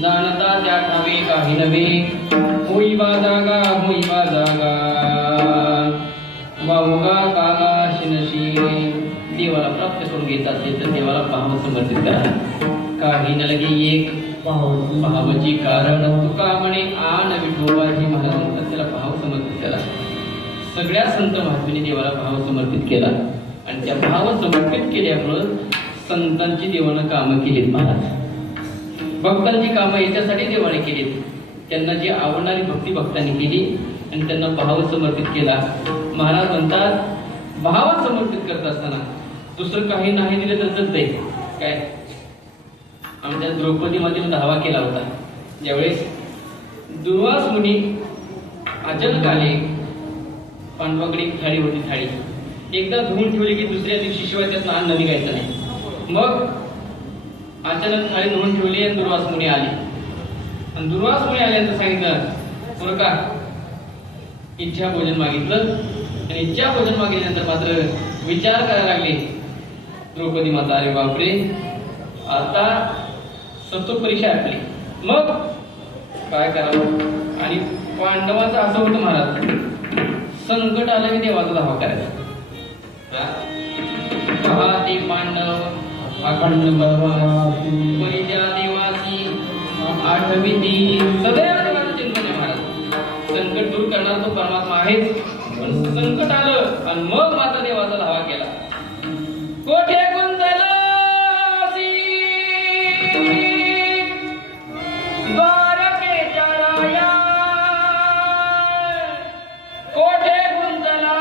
जाणता त्या ठावे काही नव्हे, होई बा जागा होई बा जागा, वाहुगा कागा शिनशी. देवाला प्राप्त करून घ्यायचं असेल तर देवाला भाव समर्पित करा. काही न लगे एक भावाची कारण तुका म्हणे आन विठोबाजी. महाराज म्हणतात त्याला भाव समर्पित करा. सगळ्या संत महात्म्याने देवाला भाव समर्पित केला आणि त्या भाव समर्पित केल्यामुळं संतांची देवानं कामं केलीत. महाराज भक्तांची कामं याच्यासाठी देवाने केलीत, त्यांना जी आवडणारी भक्ती भक्तांनी केली आणि त्यांना भाव समर्पित केला. महाराज म्हणतात भाव समर्पित करत असताना दुसरं काही नाही दिलं तर चालतंय काय. आमच्या द्रौपदीमध्ये धावा केला होता ज्यावेळेस दुर्वास मुनी अचानक आले. पांडवाकडे थाळी होती, थाळी एकदा धुवून ठेवली की दुसऱ्या दिवशी शिवाय त्यातनं अन्न निघायचं नाही. मग अचानक थाळी धुवून ठेवली आणि दुर्वास मुनी आले. आणि दुर्वास मुनी आल्यानंतर सांगितलं बरं का इच्छा भोजन मागितलं. आणि इच्छा भोजन मागितल्यानंतर मात्र विचार करायला लागले द्रौपदी माता. अरे बापरे आता सत्वपरीक्षा आपली, मग काय करावं. आणि पांडवाचं असं होतं महाराज संकट आलं की देवाचा धावा करायचा. ते पांडव अखंड परित्या देवासी आठविती सदैव देवाचं चिंतन आहे. महाराज संकट दूर करणार तो परमात्मा आहेच, पण संकट आलं आणि मग मात्र देवाचा धावा केला. कोठे गुंजलासी द्वारकेच्या राया, कोठे गुंजला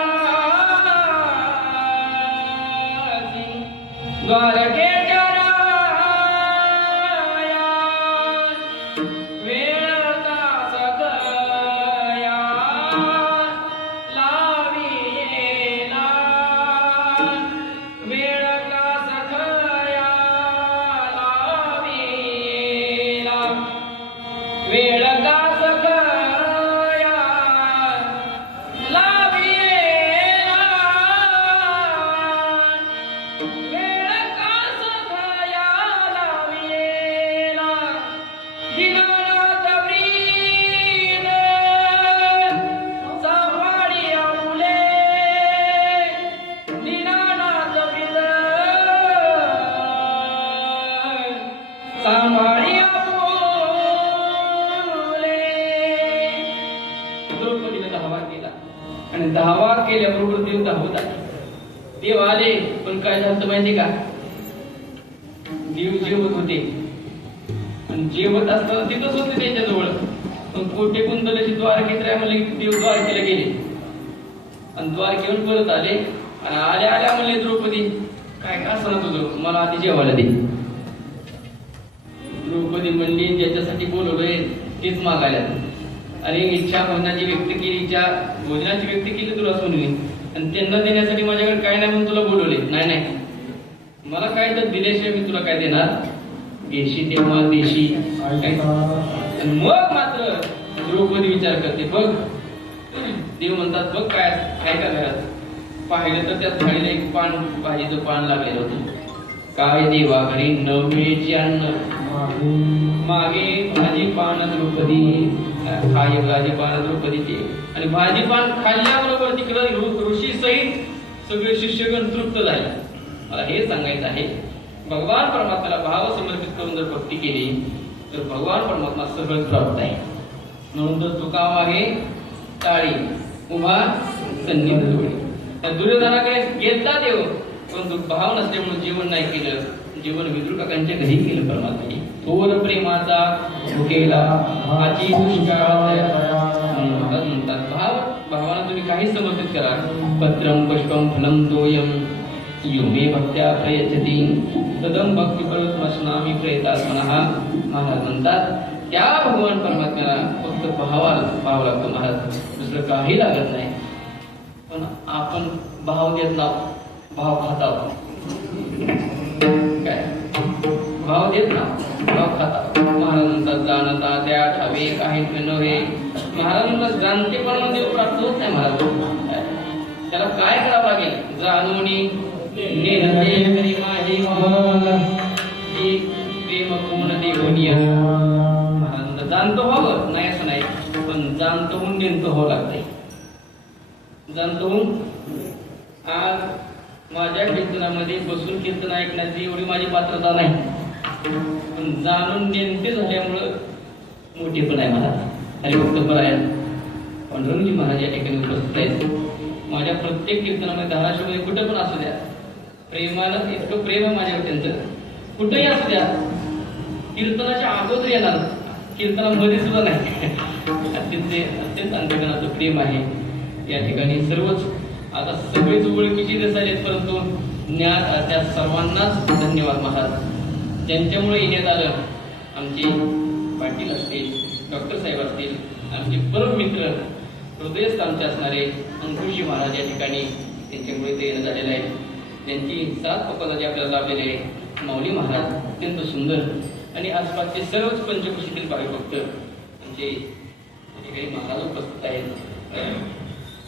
धावा केल्याबरोबर देव धावत आले. देव आले, पण काय झालं माहिती का? देव जेवत होते आणि जेवत असताना तिथंच होते त्यांच्याजवळ, पण कोठे कुंतलाची द्वारकेत राह म्हणले देव द्वारकेला गेले आणि द्वारकेहून परत आले आणि आल्या आल्या म्हणले द्रौपदी काय असं ना तुझं, मला आधी जेवायला दे. द्रौपदी म्हणली ज्याच्यासाठी बोलवलंय तेच मागायला. आणि इच्छा भोजनाची व्यक्त केली, इच्छा भोजनाची व्यक्त केली तुला सुनली आणि त्यांना देण्यासाठी माझ्याकडे काय नाही म्हणून तुला बोलवले. नाही नाही, मला काय तर दिल्याशिवाय मी तुला काय देणार, देशी तेव्हा देशी. आणि मग मात्र द्रौपदी विचार करते, बघ देव म्हणतात बघ काय आहे का घरात. पाहिलं तर त्यात थाळीला एक पान, भाजीचं पान लागलेलं होतं. काय देवा घरी न मिळेची अन्न, मागे भाजी पान द्रौपदी, खाई भाजी पान द्रौपदीचे. आणि भाजी पान खाल्ल्याबरोबर तिकडं ऋषी सहित सगळे शिष्यगण तृप्त झाले. मला हे सांगायचं आहे, भगवान परमात्म्याला भाव समर्पित करून जर भक्ती केली तर भगवान परमात्मा सगळं प्राप्त आहे. म्हणून तर तुका आहे टाळी उभा सन्निध जोडी. त्या दुर्योधनाकडे गेलता देव, परंतु भाव नसल्यामुळे जेवण नाही केलं. जेवण विदुर काकांच्या घरी केलं परमात्म्याने. थोर प्रेमाचा भुकेला आजी दुष्काळ म्हणतात. भावाला तुम्ही काही समर्पित करा. पत्रम पुष्पम फलम तोयम यो मे भक्त्या प्रयच्छति तदम भक्ती परस्मस्नामी प्रयतात्मनः. महाराज म्हणतात त्या भगवान परमात्म्याला फक्त भाव लागतो महाराज, दुसरं काही लागत नाही. पण आपण भाव देत ना, भाव खात आहोत. काय भाव देत ना, भाव खात आहोत. महाराज म्हणतात जाणता त्या ठावे काही नव्हे. महाराज म्हणतात जाणते पण देव प्राप्त होत नाही. महाराज त्याला काय करावं लागेल, जाणूनी नेहते माझे प्रेम कोण देवनीय. महाराज जाणतो व्हावं नाही असं नाही, पण जाणतो होऊन नेमकं व्हावं लागतंय. जाणतो होऊन आज माझ्या कीर्तनामध्ये बसून कीर्तन ऐकण्याची एवढी माझी पात्रता नाही, पण जाणून नेमके झाल्यामुळं मोठे पण आहे मला. हरिभक्त परायण पांडुरंगजी महाराज या ठिकाणी उपस्थित आहेत. माझ्या प्रत्येक कीर्तनामध्ये धाराशिवमध्ये कुठं पण असू द्या, प्रेमानं इतकं प्रेम आहे माझ्यावर त्यांचं. कुठंही असू द्या, कीर्तनाच्या अगोदर येणार, कीर्तनामध्ये सुद्धा नाही. अत्यंत अंतर्गणाचं प्रेम आहे या ठिकाणी. सर्वच आता सगळेच ओळखीची दिसायलेत, परंतु त्या सर्वांनाच धन्यवाद महाराज. ज्यांच्यामुळे येण्यात आलं, आमचे पाटील असतील, डॉक्टर साहेब असतील, आमचे परम मित्र हृदयस्थ आमचे असणारे अंकुशजी महाराज या ठिकाणी, त्यांच्यामुळे ते येणं झालेलं आहे. त्यांची सात पकवानाची आपल्याला लाभलेली आहे. माऊली महाराज अत्यंत सुंदर, आणि आसपासचे सर्वच पंचकृषीतील भाविभक्त आमचे काही महाराज उपस्थित आहेत.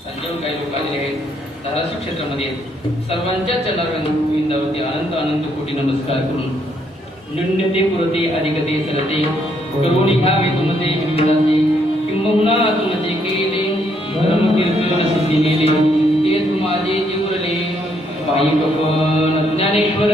संजय काही लोक आलेले आहेत धाराशिव क्षेत्रामध्ये. सर्वांच्या चरणारविंदावरती अनंत अनंत कोटी नमस्कार करून न्यून्यते पुरते अधिकते सरते करुणी घ्यावे तुमचे विविधाचे किंबहुना तुमचे केले धर्मकीर्तन सिद्धी नेले तेच माझे जीवरले बाई कपन ज्ञानेश्वर.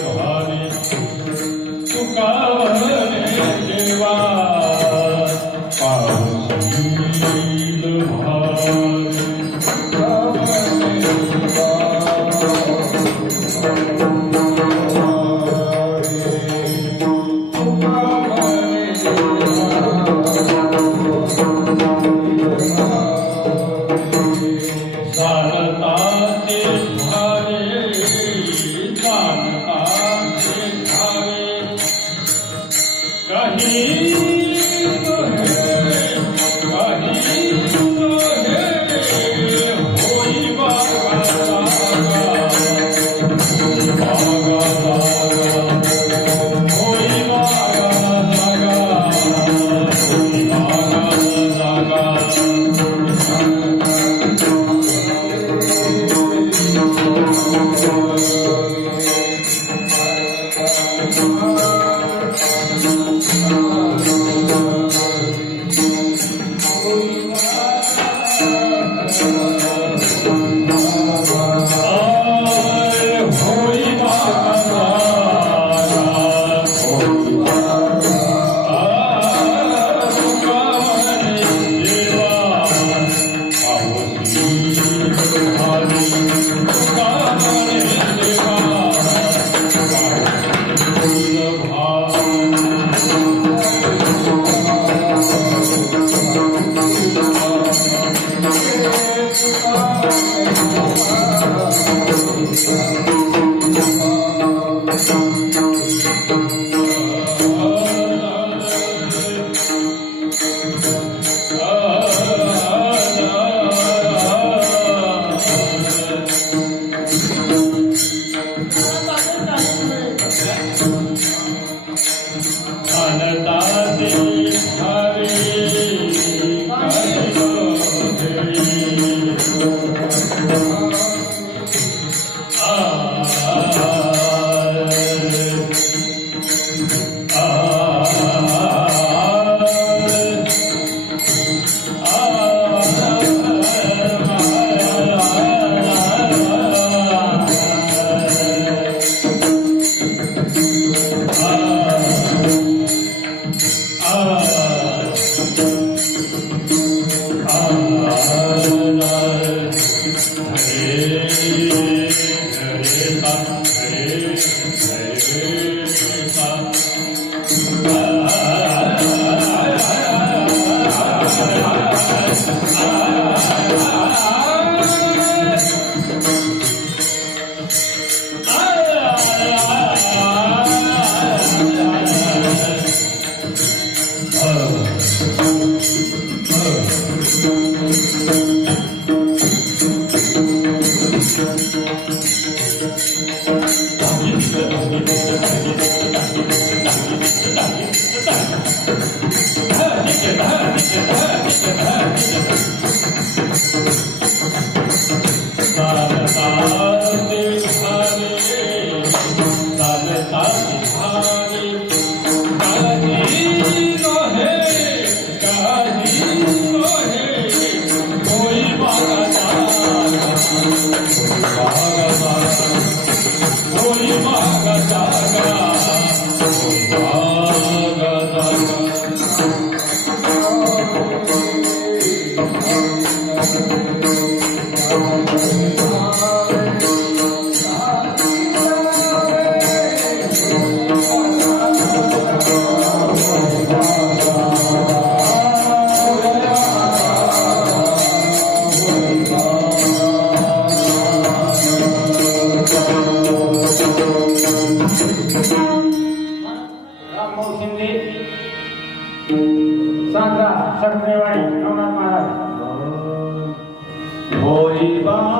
भारी तुका म्हणे देवा पावसील भारी तुका म्हणे देवा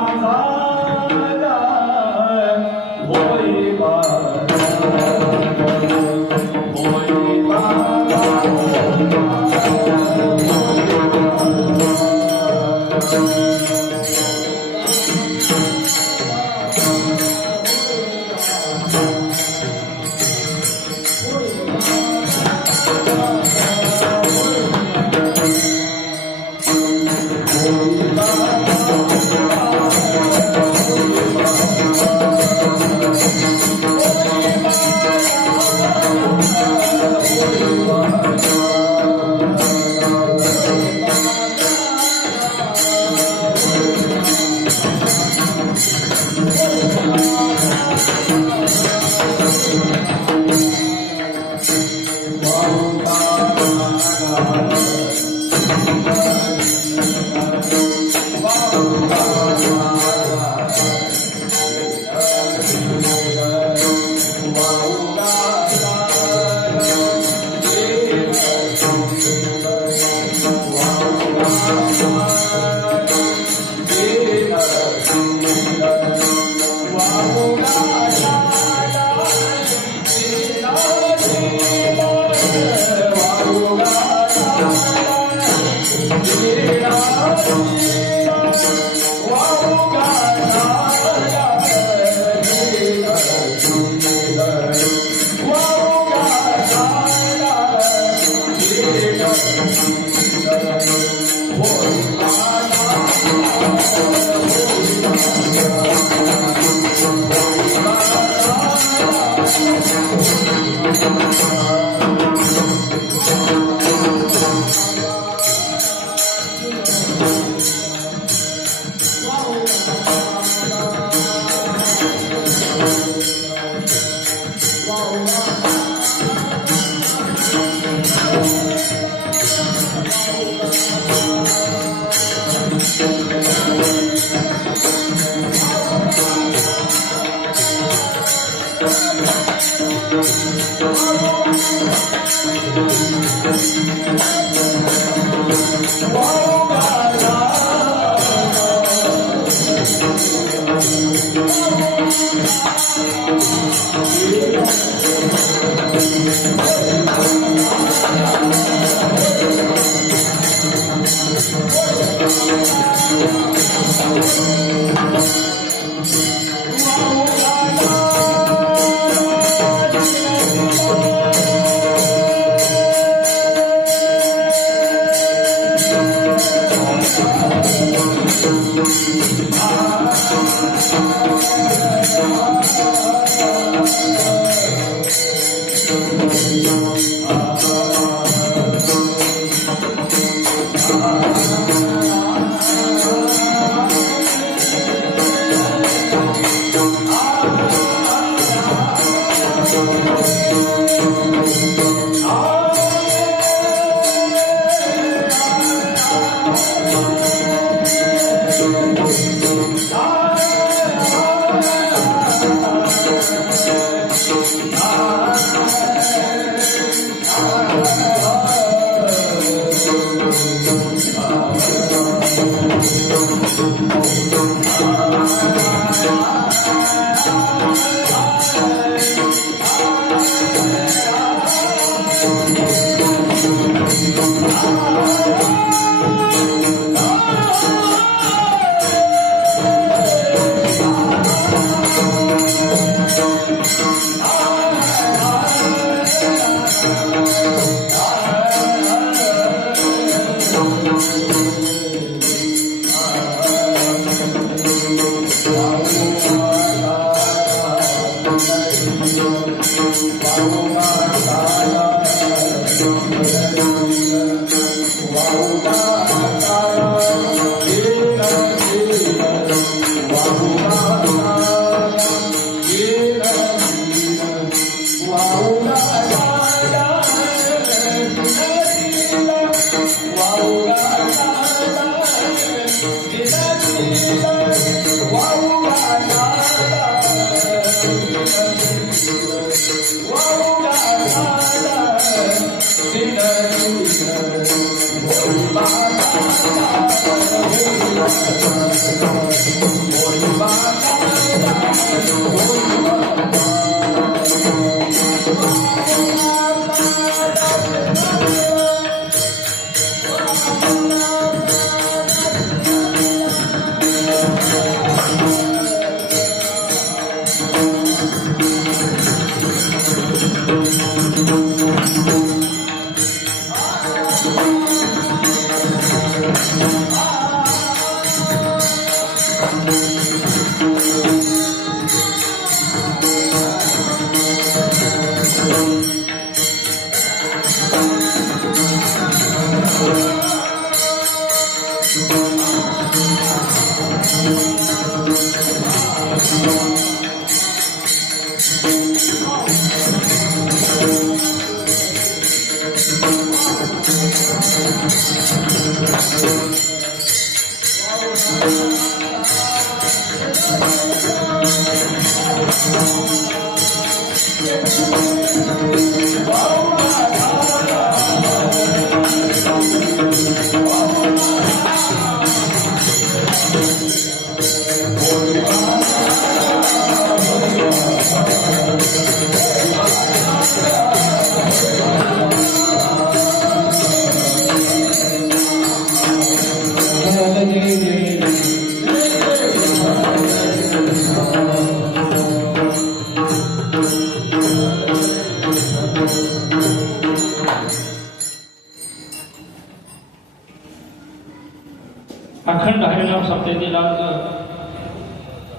अखंड हरिनाम सप्ताहातील आज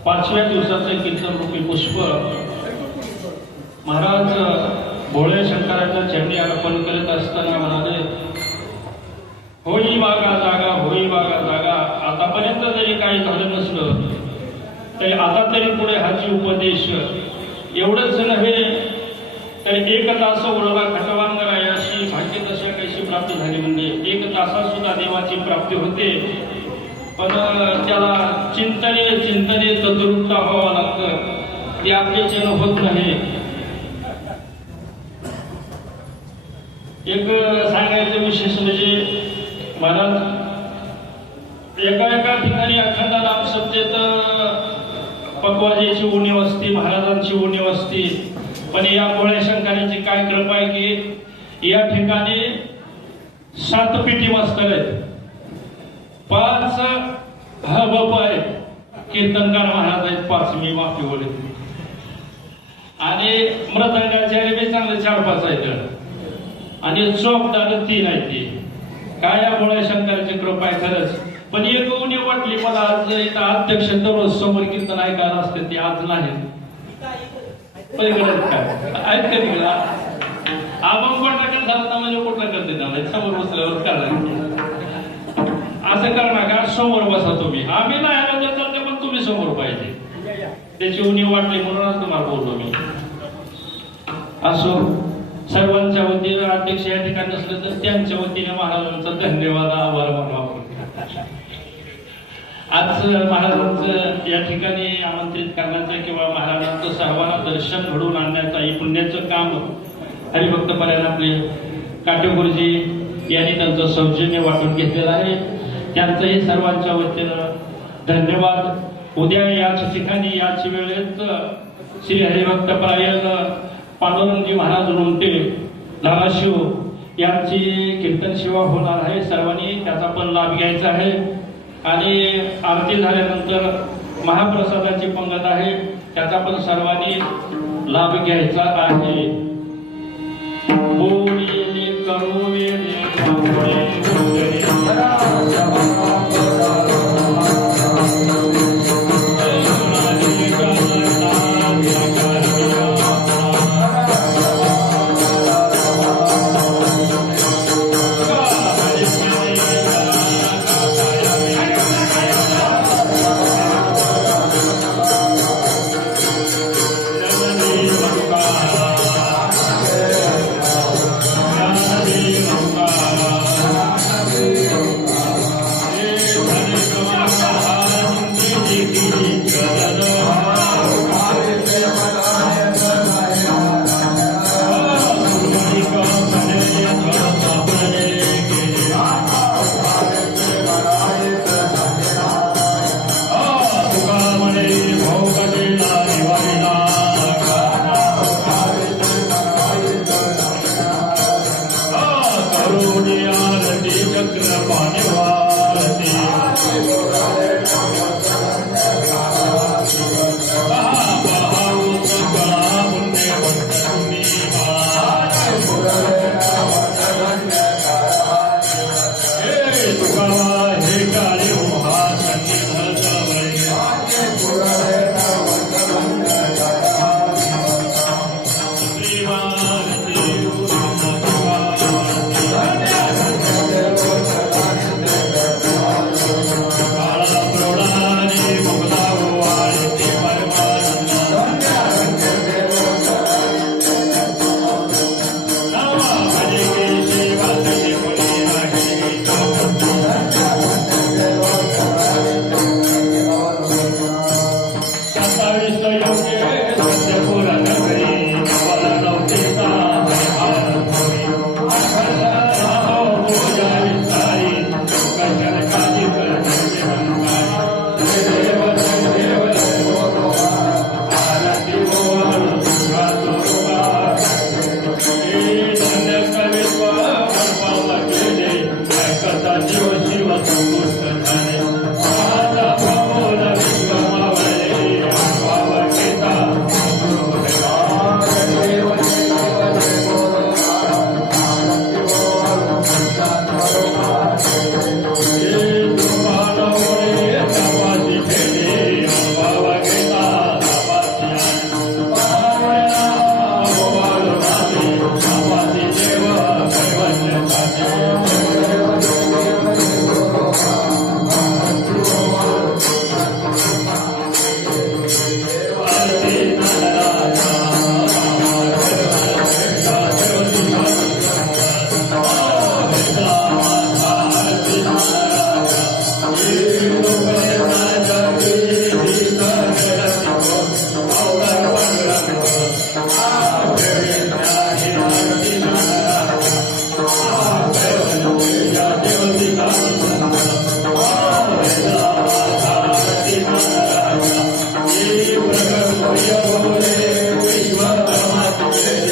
5व्या दिवसाचे कीर्तन रूपी पुष्प महाराज भोळे शंकराच्या चरणी अर्पण करीत असताना म्हणाले, होई बागा जागा, होई बागा जागा. आतापर्यंत जरी काही झालं नसलं तरी आता तरी पुढे हाची उपदेश एवढंच नव्हे तर एक तास उरला खटवांगरायाशी भाग्य दशा कशी प्राप्ती झाली. म्हणजे 1 तासात सुद्धा देवाची प्राप्ती होते, पण त्याला चिंतने तद्रुपता व्हावा लागतं. ते आपल्याच्यानं होत नाही. एक सांगायचं विशेष म्हणजे महाराज एका ठिकाणी अखंड नाम सप्तेत पकवाजेची उणीव असती, महाराजांची उणीव असती. पण या भोळ्या शंकराची काय कृपा आहे की या ठिकाणी 7 पेटी मास्तर आहेत, 5 हबप आहेत, कीर्तनकार महाराज आहेत 5, मी माफी बोलत, आणि मृदंगाचार्य बी चांगले 4-5 आहेत, आणि चौकदार 3 आहेत. ते काय या भोळ्या शंकराची कृपा आहे खरंच. पण एक उणीव वाटली मला आज इथं अध्यक्ष दररोज समोर कीर्तन ऐकायला असते, ते आज नाही. काय आहेत का तिकडे आपण कोणाकडे झालं म्हणजे कुठला करते त्याला समोर बसल्यावर करायला असं करू नका. समोर बसा तुम्ही, आम्ही नाही आलो तर चालते, पण तुम्ही समोर पाहिजे. त्याची उणीव वाटली म्हणूनच तुम्हाला बोलतो मी. असो, सर्वांच्या वतीने अध्यक्ष या ठिकाणी नसले तर त्यांच्या वतीने महाराजांचा धन्यवाद, आभार मानावा. आज महाराजांचं या ठिकाणी आमंत्रित करण्याचं किंवा महाराजांचं सर्वांना दर्शन घडवून आणण्याचं हे पुण्याचं काम हरिभक्तपरायण आपले काटेगुरुजी यांनी त्यांचं सौजन्य वाटून घेतलेलं आहे. त्यांचंही सर्वांच्या वतीनं धन्यवाद. उद्या याच ठिकाणी याच वेळेत श्री हरिभक्तपरायण पांडुरंगजी महाराज रुमटे धाराशिव यांची कीर्तन सेवा होणार आहे. सर्वांनी त्याचा पण लाभ घ्यायचा आहे. आणि आरती झाल्यानंतर महाप्रसादाची पंगत आहे, त्याचा पण सर्वांनी लाभ घ्यायचा आहे. बोलिले करुवेले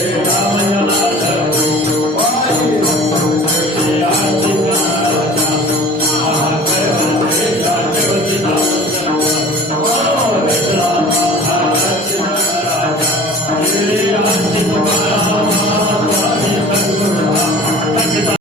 राम